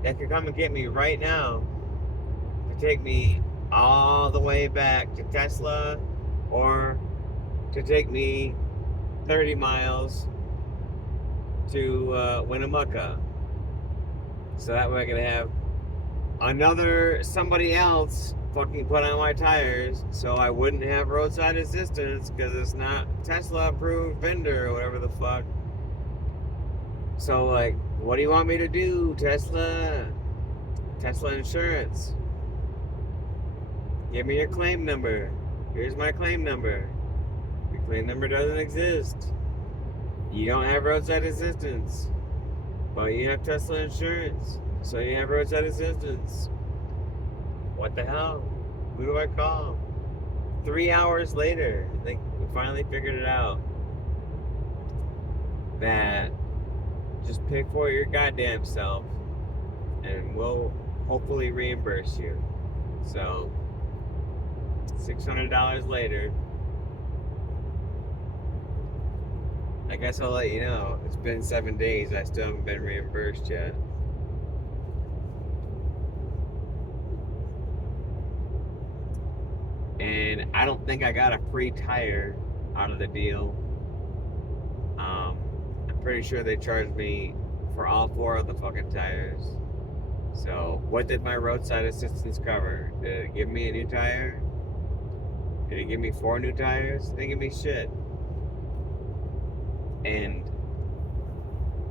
that can come and get me right now to take me all the way back to Tesla, or to take me 30 miles to Winnemucca. So that way I can have somebody else fucking put on my tires, so I wouldn't have roadside assistance because it's not Tesla approved vendor or whatever the fuck. So like, what do you want me to do, Tesla? Tesla insurance. Give me your claim number. Here's my claim number. Your claim number doesn't exist. You don't have roadside assistance, but you have Tesla insurance, so you have roadside assistance. What the hell? Who do I call? 3 hours later, I think we finally figured it out. That just pay for your goddamn self, and we'll hopefully reimburse you. So, $600 later. I guess I'll let you know. It's been 7 days. I still haven't been reimbursed yet. And I don't think I got a free tire out of the deal. I'm pretty sure they charged me for all 4 of the fucking tires. So, what did my roadside assistance cover? Did it give me a new tire? Did it give me 4 new tires? They didn't give me shit. And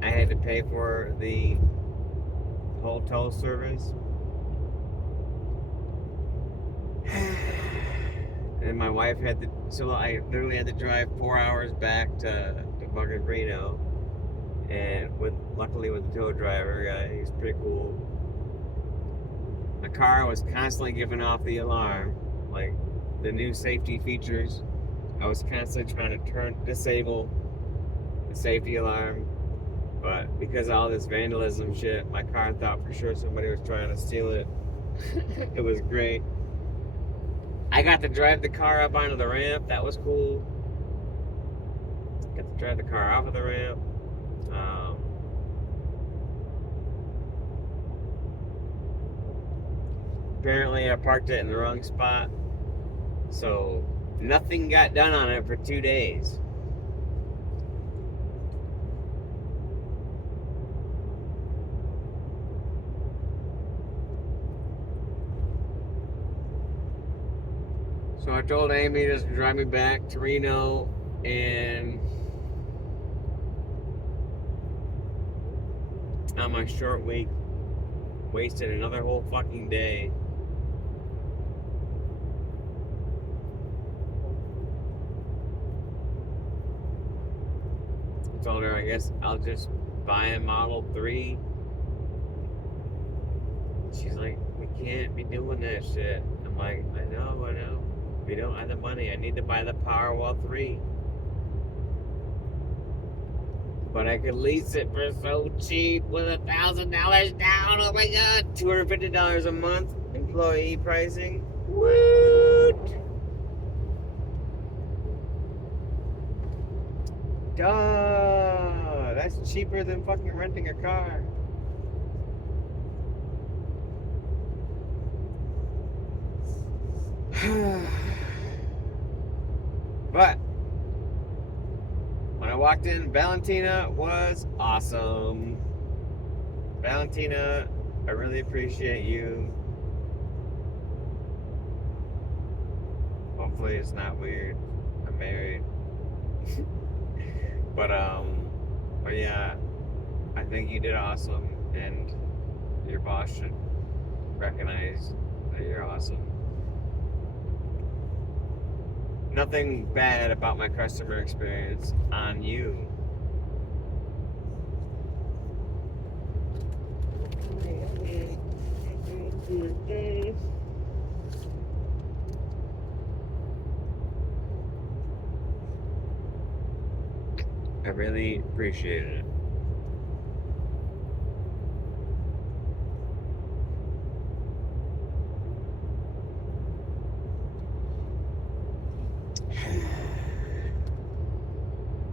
I had to pay for the whole tow service. And my wife had to, so I literally had to drive 4 hours back to fucking Reno. And luckily with the tow driver guy, he's pretty cool. My car was constantly giving off the alarm, like the new safety features. I was constantly trying to disable the safety alarm, but because of all this vandalism shit, my car thought for sure somebody was trying to steal it. It was great. I got to drive the car up onto the ramp. That was cool. Got to drive the car off of the ramp. Apparently I parked it in the wrong spot, so nothing got done on it for 2 days. So I told Amy to drive me back to Reno, and on my short week, wasted another whole fucking day. I told her I guess I'll just buy a Model 3. She's like, we can't be doing that shit. I'm like, I know. We don't have the money. I need to buy the Powerwall 3. But I could lease it for so cheap with $1,000 down. Oh my god, $250 a month, employee pricing. Woot! Duh! That's cheaper than fucking renting a car. But when I walked in, Valentina was awesome. Valentina, I really appreciate you. Hopefully it's not weird. I'm married. but yeah, I think you did awesome, and your boss should recognize that you're awesome. Nothing bad about my customer experience on you. I really appreciate it.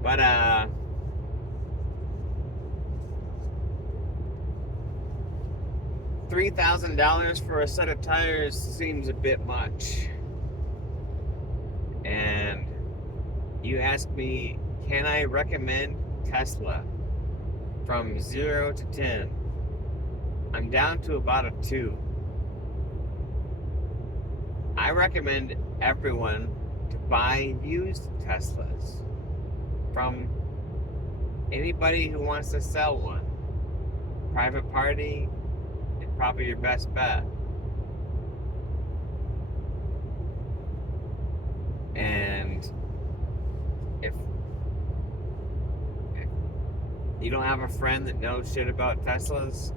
But $3,000 for a set of tires seems a bit much. And you asked me, can I recommend Tesla from 0 to 10? I'm down to about a 2. I recommend everyone to buy used Teslas from anybody who wants to sell one. Private party is probably your best bet. And if you don't have a friend that knows shit about Teslas,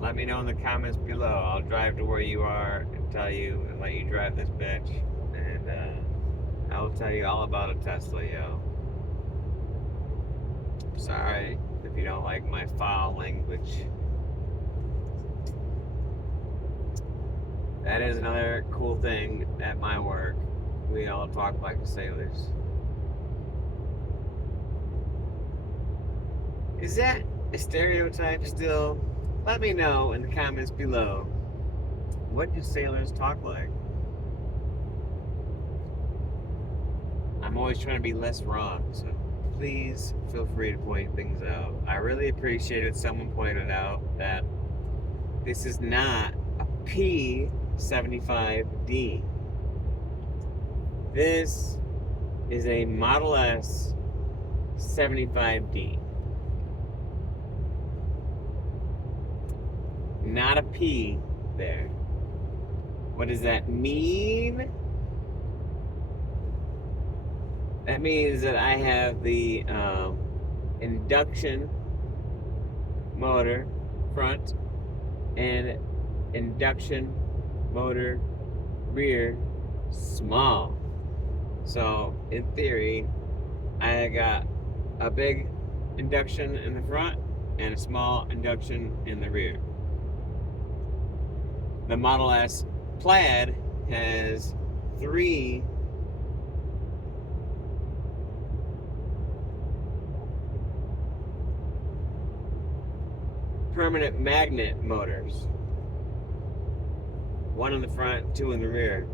let me know in the comments below. I'll drive to where you are and tell you and let you drive this bitch. And I'll tell you all about a Tesla, yo. Sorry if you don't like my foul language. That is another cool thing at my work. We all talk like sailors. Is that a stereotype still? Let me know in the comments below. What do sailors talk like? I'm always trying to be less wrong, so please feel free to point things out. I really appreciated someone pointed out that this is not a P75D. This is a Model S 75D. Not a P there. What does that mean? That means that I have the induction motor front and induction motor rear small. So in theory, I got a big induction in the front and a small induction in the rear. The Model S Plaid has 3 permanent magnet motors. 1 in the front, 2 in the rear.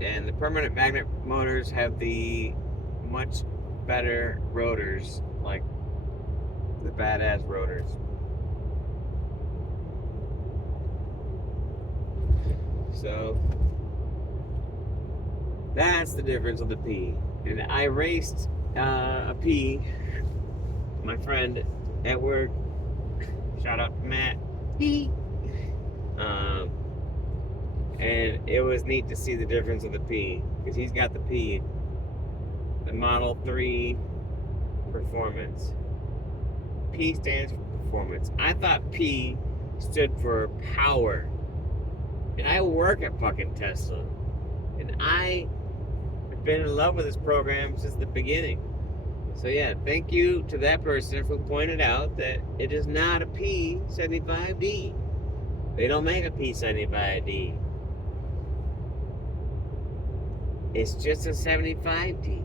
And the permanent magnet motors have the much better rotors, like the badass rotors. So that's the difference of the P. And I raced a P, my friend at work, shout out to Matt, and it was neat to see the difference of the P, because he's got the P, the Model 3 Performance. P stands for performance. I thought P stood for power. And I work at fucking Tesla. And I have been in love with this program since the beginning. So yeah, thank you to that person who pointed out that it is not a P75D. They don't make a P75D. It's just a 75D.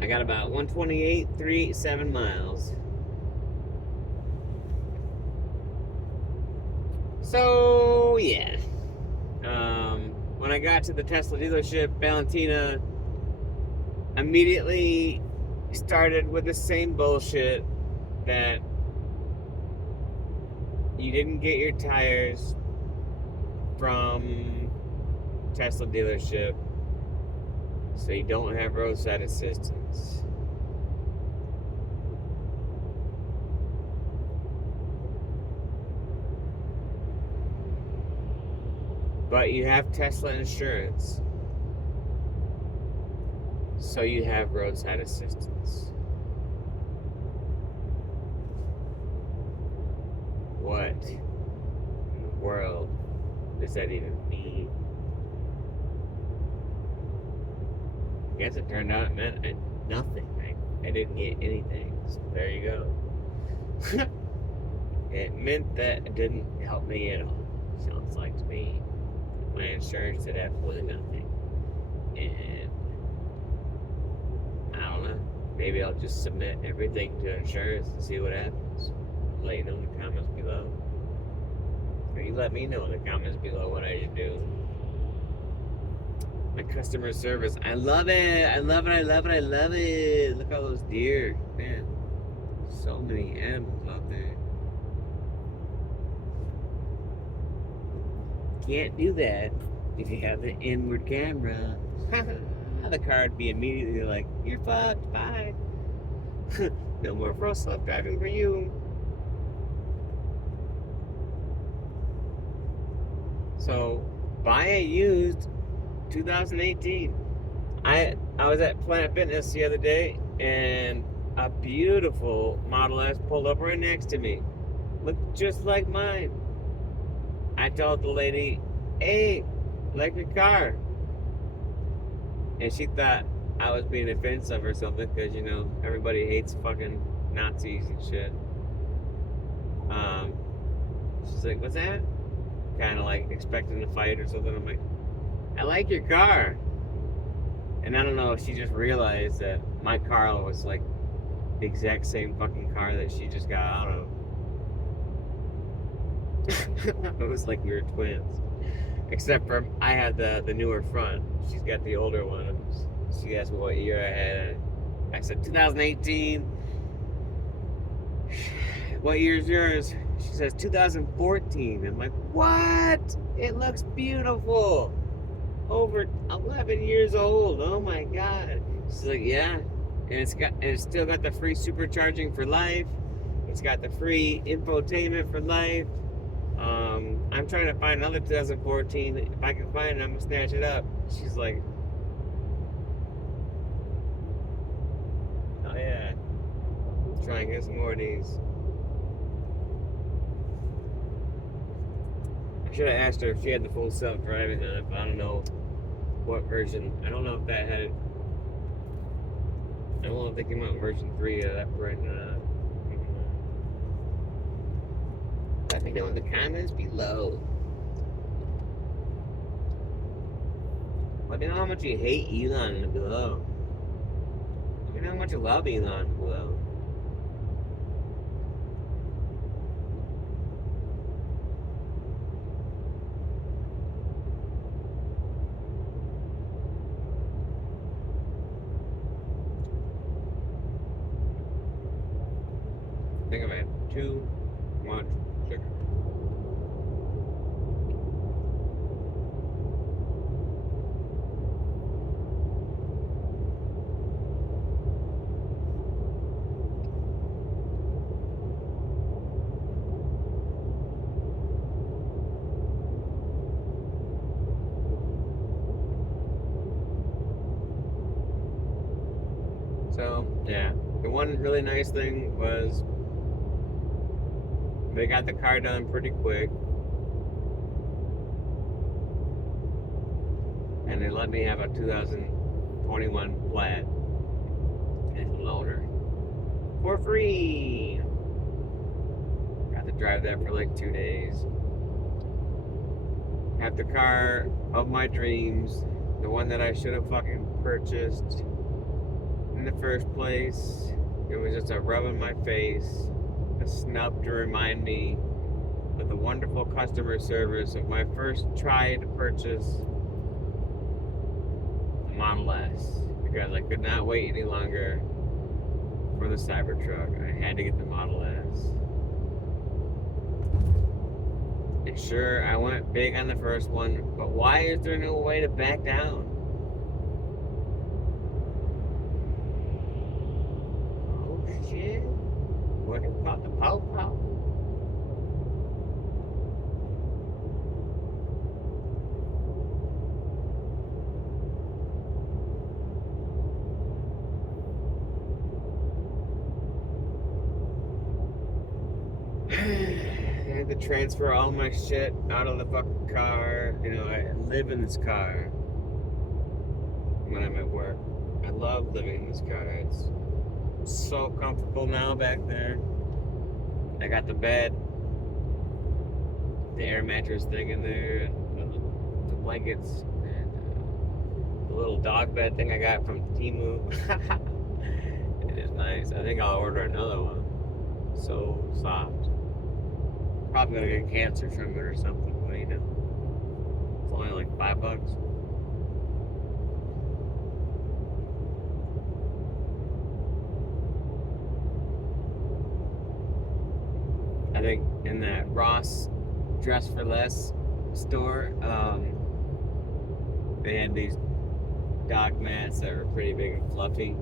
I got about 128.37 miles. So yeah, when I got to the Tesla dealership, Valentina immediately started with the same bullshit that you didn't get your tires from Tesla dealership, so you don't have roadside assistance. But you have Tesla insurance, so you have roadside assistance. What in the world does that even mean? I guess it turned out it meant nothing. I didn't get anything. So there you go. It meant that it didn't help me at all. Sounds like to me. My insurance did absolutely nothing. And I don't know. Maybe I'll just submit everything to insurance and see what happens. Let you know in the comments below. Or you let me know in the comments below what I should do. My customer service. I love it. I love it. I love it. I love it. Look at all those deer. Man. So many animals out there. Can't do that if you have the inward camera. The car would be immediately like, you're fucked, bye. No more frost left driving for you. So buy a used 2018. I was at Planet Fitness the other day and a beautiful Model S pulled up right next to me. Looked just like mine. I told the lady, hey, electric car. And she thought I was being offensive or something because, you know, everybody hates fucking Nazis and shit. She's like, what's that? Kind of like expecting a fight or something. I'm like, I like your car. And I don't know, she just realized that my car was like the exact same fucking car that she just got out of. It was like we were twins. Except for I had the newer front. She's got the older one. She asked me what year I had. I said 2018. What year is yours? She says 2014. I'm like, what? It looks beautiful. Over 11 years old. Oh my god. She's like, yeah. And it's still got the free supercharging for life. It's got the free infotainment for life. I'm trying to find another 2014. If I can find it, I'm gonna snatch it up. She's like, oh yeah. Try and get some more of these. I should have asked her if she had the full self-driving on it, but I don't know what version. I don't know if that had. I don't know if they came out in version 3 of that right now. Let me know in the comments below. Let me know how much you hate Elon below. Let me know how much you love Elon below. I think I've had too much sugar. So, yeah. The one really nice thing was they got the car done pretty quick. And they let me have a 2021 Plaid as a loaner for free. Got to drive that for like 2 days. Had the car of my dreams, the one that I should have fucking purchased in the first place. It was just a rub in my face, a snub to remind me of the wonderful customer service of my first try to purchase the Model S, because I could not wait any longer for the Cybertruck. I had to get the Model S. And sure, I went big on the first one, but why is there no way to back down? Oh shit. What do you call the pow-pow? I had to transfer all my shit out of the fucking car. You know, I live in this car when I'm at work. I love living in this car. It's so comfortable now back there. I got the bed, the air mattress thing in there, and the blankets, and the little dog bed thing I got from Temu. It is nice. I think I'll order another one. So soft. Probably gonna get cancer from it or something, but you know, it's only like $5. I think in that Ross Dress for Less store, they had these dog mats that were pretty big and fluffy.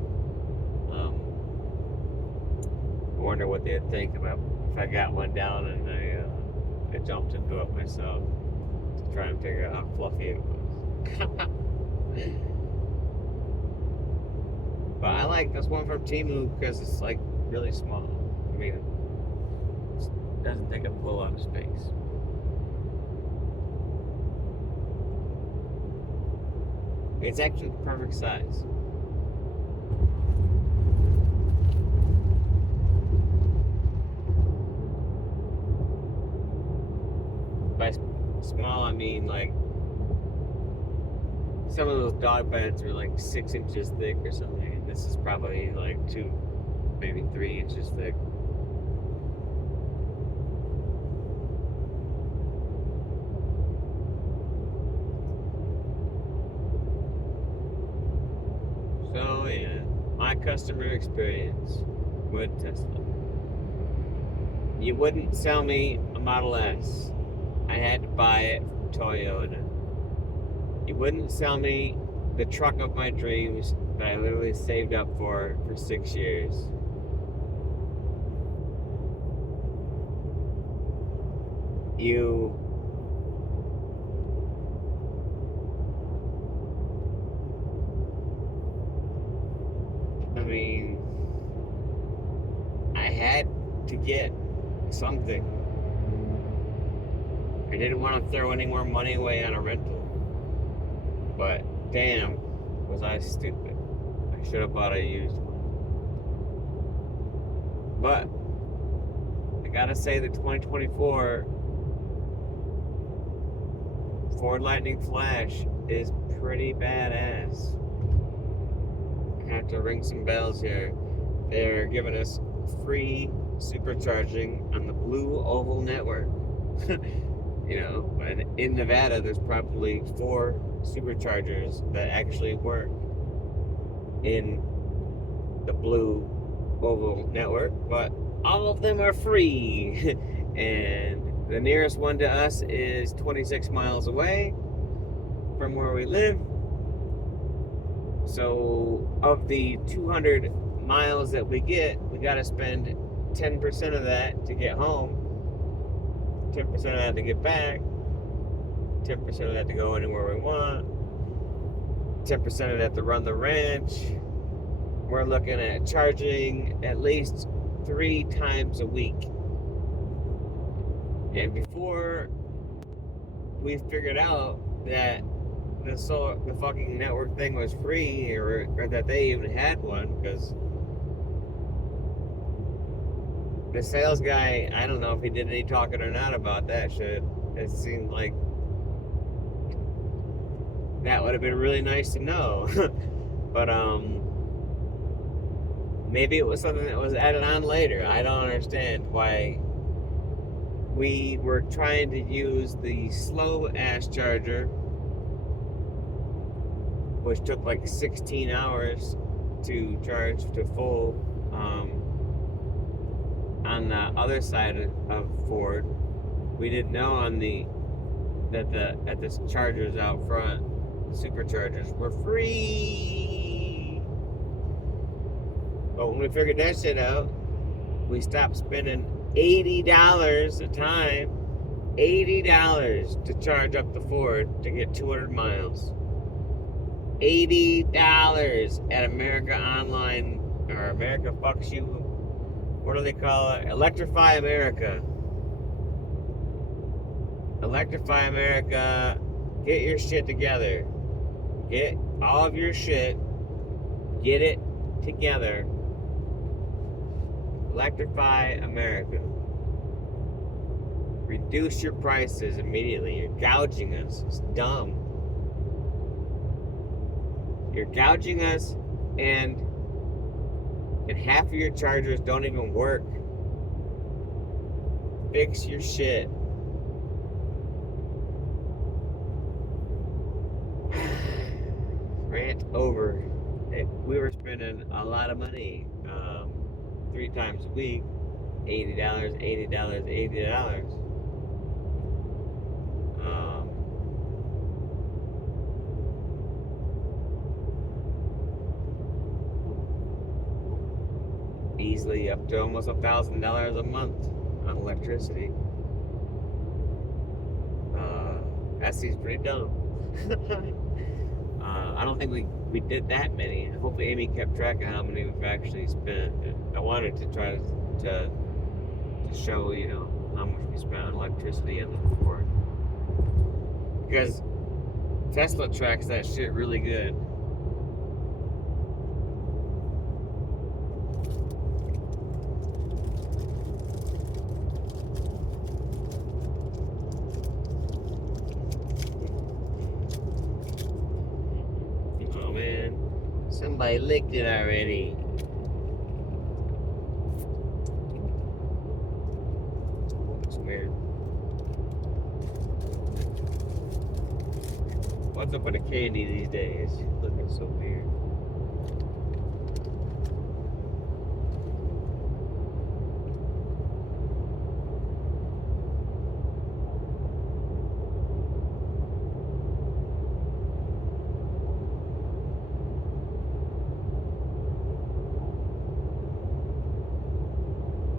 I wonder what they'd think about if I got one down and I jumped into it myself to try and figure out how fluffy it was. But I like this one from Temu because it's like really small. I mean, it doesn't take up a whole lot of space. It's actually the perfect size. By small, I mean like some of those dog beds are like 6 inches thick or something, and this is probably like 2, maybe 3 inches thick. So yeah, my customer experience with Tesla. You wouldn't sell me a Model S. I had to buy it from Toyota. You wouldn't sell me the truck of my dreams that I literally saved up for 6 years. I mean, I had to get something. I didn't want to throw any more money away on a rental. But damn, was I stupid. I should have bought a used one. But I gotta say the 2024 Ford Lightning Flash is pretty badass. I have to ring some bells here. They're giving us free supercharging on the Blue Oval network. You know, and in Nevada, there's probably 4 superchargers that actually work in the Blue Oval network, but all of them are free. And the nearest one to us is 26 miles away from where we live. So of the 200 miles that we get, we got to spend 10% of that to get home, 10% of that to get back, 10% of that to go anywhere we want, 10% of that to run the ranch, we're looking at charging at least 3 times a week. And before we figured out that the fucking network thing was free, or that they even had one, because the sales guy, I don't know if he did any talking or not about that shit. It seemed like that would have been really nice to know. But maybe it was something that was added on later. I don't understand why we were trying to use the slow ass charger, which took like 16 hours to charge to full, on the other side of Ford. We didn't know on the chargers out front, the superchargers were free. But when we figured that shit out, we stopped spending $80 a time. $80 to charge up the Ford to get 200 miles. $80 at America Online, or America Fucks You. What do they call it? Electrify America. Electrify America. Get your shit together. Get all of your shit. Get it together. Electrify America. Reduce your prices immediately. You're gouging us. It's dumb. You're gouging us, and half of your chargers don't even work. Fix your shit. Rant over. We were spending a lot of money, 3 times a week. $80, $80, $80. Easily up to almost $1,000 a month on electricity. That seems pretty dumb. I don't think we did that many. I hope Amy kept track of how many we've actually spent. I wanted to try to show, how much we spent on electricity and the Ford. Because Tesla tracks that shit really good. Oh man, somebody licked it already. It's weird. What's up with the candy these days? Looking so weird.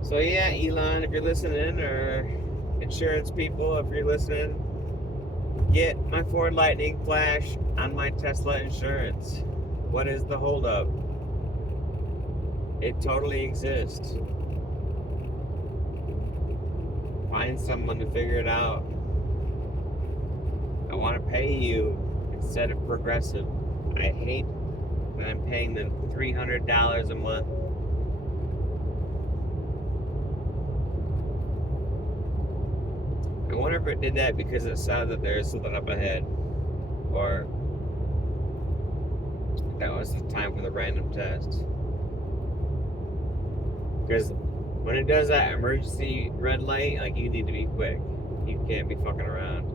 So yeah, Elon, if you're listening, or insurance people, if you're listening, get my Ford Lightning Flash on my Tesla insurance. What is the holdup? It totally exists. Find someone to figure it out. I want to pay you instead of Progressive. I hate when I'm paying them $300 a month. I wonder if it did that because it saw that there's something up ahead, or that was the time for the random test. Because when it does that emergency red light, like, you need to be quick. You can't be fucking around.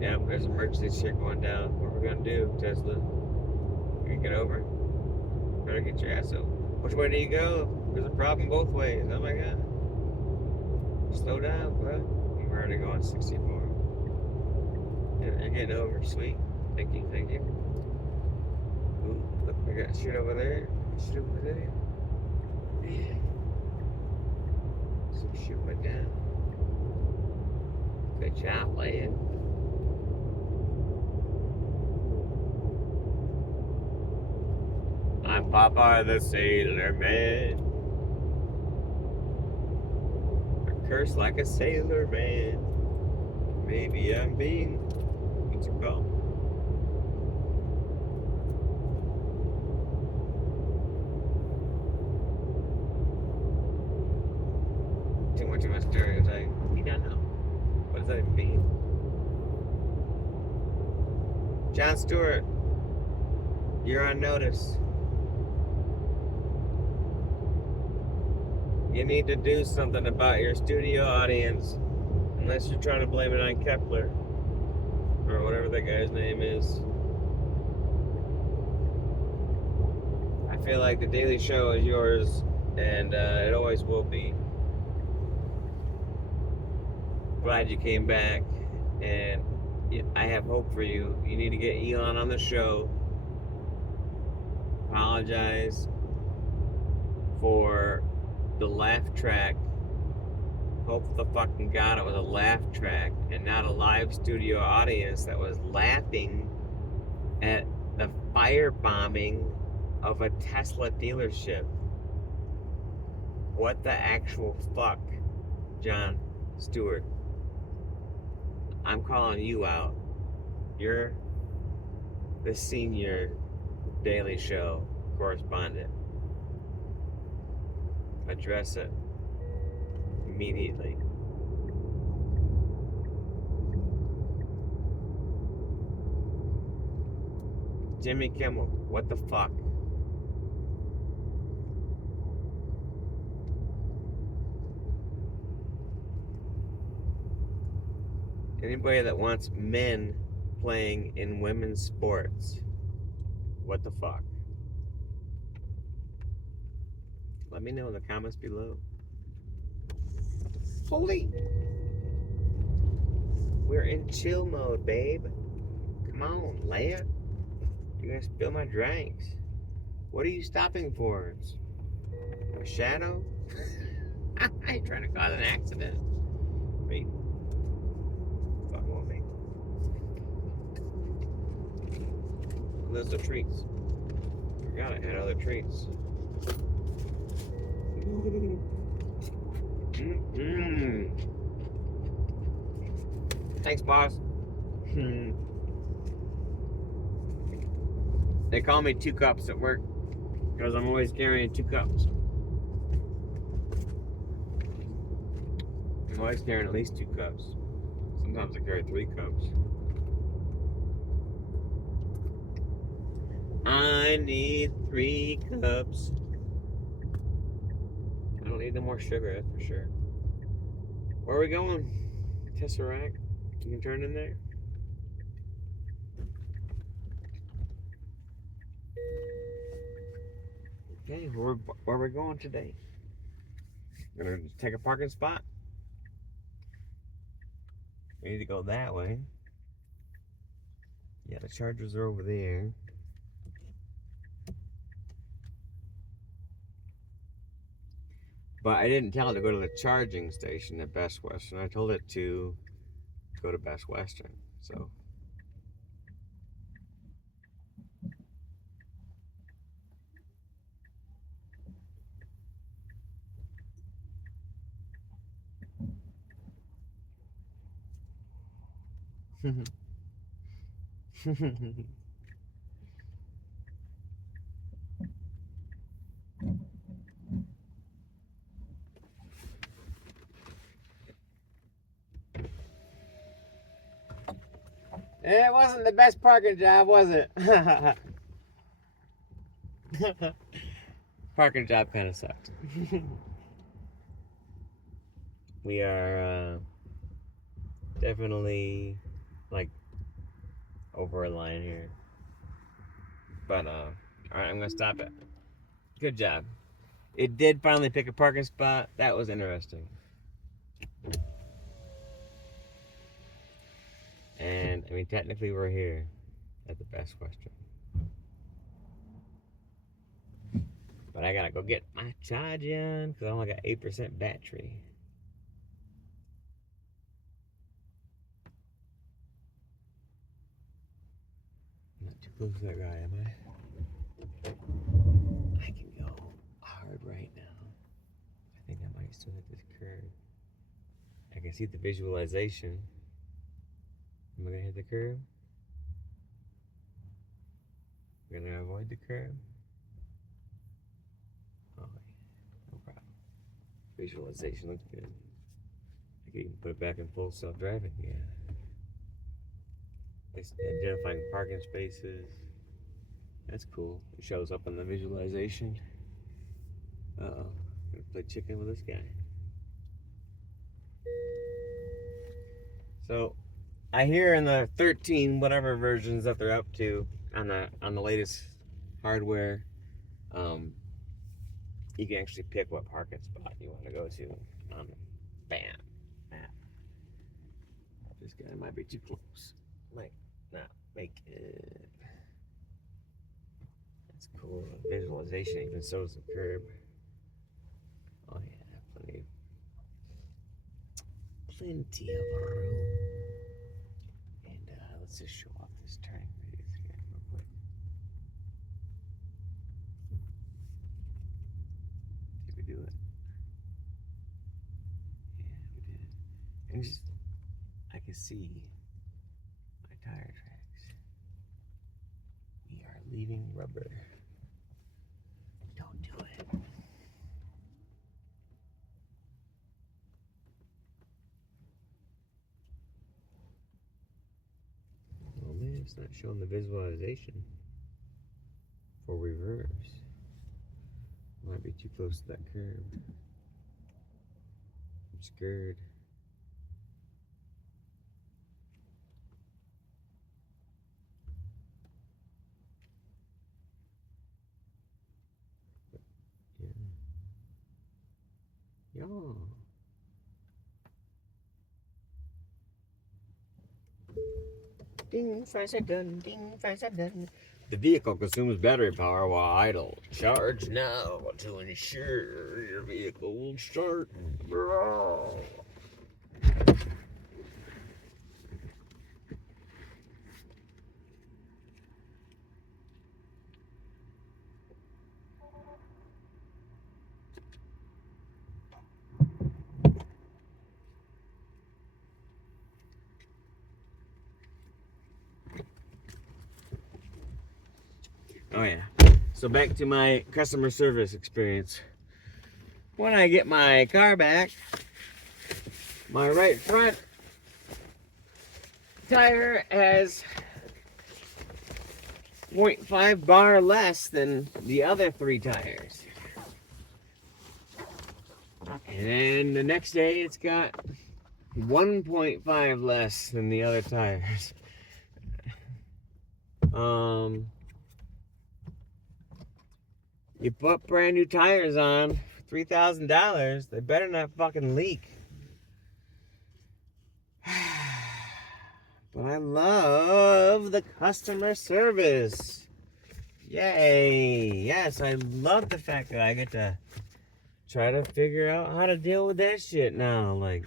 Yeah, there's emergency shit going down. What are we gonna do, Tesla? We can get over. Better get your ass out. Which way do you go? There's a problem both ways. Oh my god. Slow down, bro. We're already going 64. Yeah, you're getting over. Sweet. Thank you, thank you. Ooh, look, we got shit over there. Shit over there. Yeah. Some shit went down. Good job, lad. Popeye the Sailor Man. I curse like a sailor man. Maybe I'm being, what's it called? Too much of a stereotype. You don't know. What does that even mean? Jon Stewart, you're on notice. You need to do something about your studio audience. Unless you're trying to blame it on Kepler. Or whatever that guy's name is. I feel like the Daily Show is yours. And it always will be. Glad you came back. And I have hope for you. You need to get Elon on the show. Apologize for the laugh track. Hope the fucking God it was a laugh track and not a live studio audience that was laughing at the firebombing of a Tesla dealership. What the actual fuck, Jon Stewart? I'm calling you out. You're the senior Daily Show correspondent. Address it immediately. Jimmy Kimmel, what the fuck? Anybody that wants men playing in women's sports, what the fuck? Let me know in the comments below. Holy! We're in chill mode, babe. Come on, Leia. You're gonna spill my drinks. What are you stopping for? A shadow? I ain't trying to cause an accident. Wait. Fuck with me. There's the treats. Forgot I had other treats. Thanks, boss. They call me 2 cups at work because I'm always carrying 2 cups. I'm always carrying at least 2 cups. Sometimes I carry 3 cups. I need 3 cups. I don't need no more sugar, that's for sure. Where are we going? Tesseract? You can turn in there? Okay, where are we going today? Gonna take a parking spot? We need to go that way. Yeah, the chargers are over there. But I didn't tell it to go to the charging station at Best Western. I told it to go to Best Western. So. It wasn't the best parking job, was it? Parking job kind of sucked. We are definitely like over a line here. But alright, I'm gonna stop it. Good job. It did finally pick a parking spot. That was interesting. And I mean, technically, we're here at the Best Western. But I gotta go get my charge in because I only got 8% battery. Not too close to that guy, am I? right now. I think I might still hit this curb. I can see the visualization. Am I gonna hit the curb? I'm gonna avoid the curb. Oh, no problem. Visualization looks good. I can even put it back in full self-driving. Yeah. It's identifying parking spaces. That's cool. It shows up on the visualization. Uh-oh. Gonna play chicken with this guy. So I hear in the 13 whatever versions that they're up to on the latest hardware, you can actually pick what parking spot you want to go to on the bam map. This guy might be too close. Might not make it. That's cool. Visualization even shows the curb. Oh yeah, plenty of room. And let's just show off this turning radius here real quick. Did we do it? Yeah, we did it. And just, I can see my tire tracks. We are leaving rubber. Don't do it. Oh man, it's not showing the visualization for reverse. Might be too close to that curb. I'm scared. Yeah. Yo. Ding, fries are done. Ding, fries are done. The vehicle consumes battery power while idle. Charge now to ensure your vehicle will start. Oh yeah. So back to my customer service experience. When I get my car back, my right front tire has 0.5 bar less than the other 3 tires. And then the next day it's got 1.5 less than the other tires. You put brand new tires on for $3,000, they better not fucking leak. But I love the customer service. Yay. Yes, I love the fact that I get to try to figure out how to deal with that shit now. Like,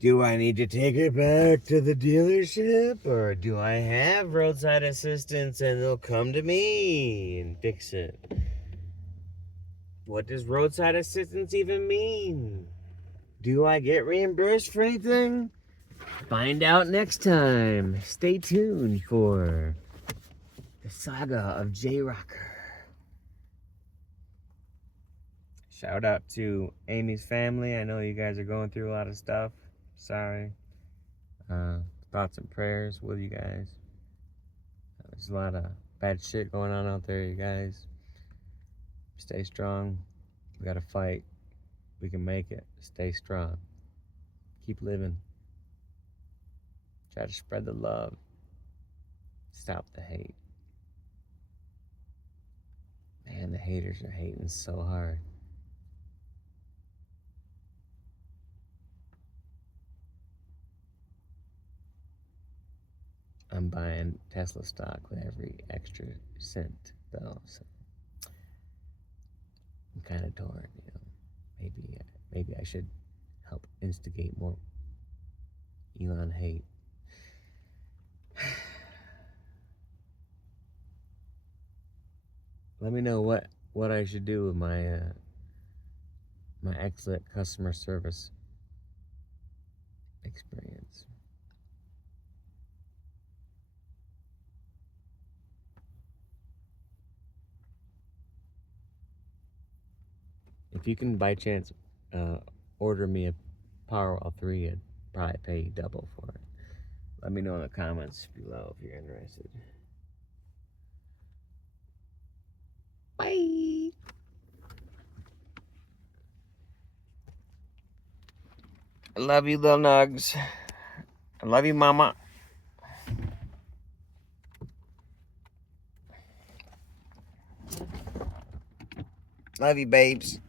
do I need to take it back to the dealership? Or do I have roadside assistance and they'll come to me and fix it? What does roadside assistance even mean? Do I get reimbursed for anything? Find out next time. Stay tuned for the saga of J Rocker. Shout out to Amy's family. I know you guys are going through a lot of stuff. Sorry. Thoughts and prayers with you guys. There's a lot of bad shit going on out there, you guys. Stay strong. We gotta fight. We can make it. Stay strong. Keep living. Try to spread the love. Stop the hate. Man, the haters are hating so hard. I'm buying Tesla stock with every extra cent, though. So I'm kind of torn, you know. Maybe I should help instigate more Elon hate. Let me know what what I should do with my excellent customer service experience. If you can by chance order me a Powerwall 3, I'd probably pay you double for it. Let me know in the comments below if you're interested. Bye. I love you, little nugs. I love you, mama. Love you, babes.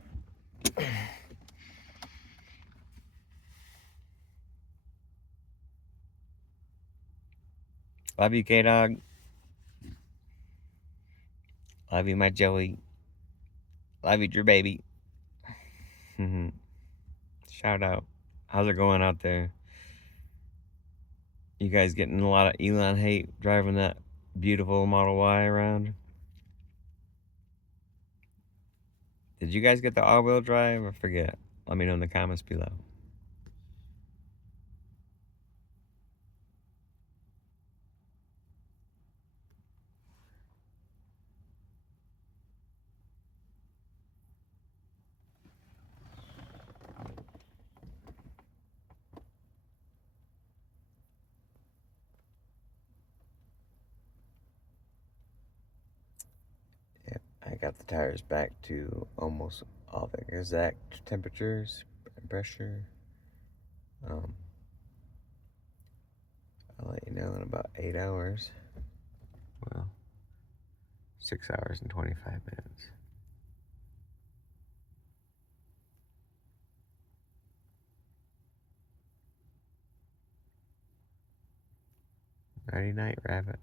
Love you, K-Dog. Love you, my Joey. Love you, Drew baby. Shout out. How's it going out there? You guys getting a lot of Elon hate driving that beautiful Model Y around? Did you guys get the all-wheel drive? I forget. Let me know in the comments below. Yep, I got the tires back to almost all the exact temperatures and pressure. I'll let you know in about 8 hours. Well, 6 hours and 25 minutes. Nighty night, rabbit.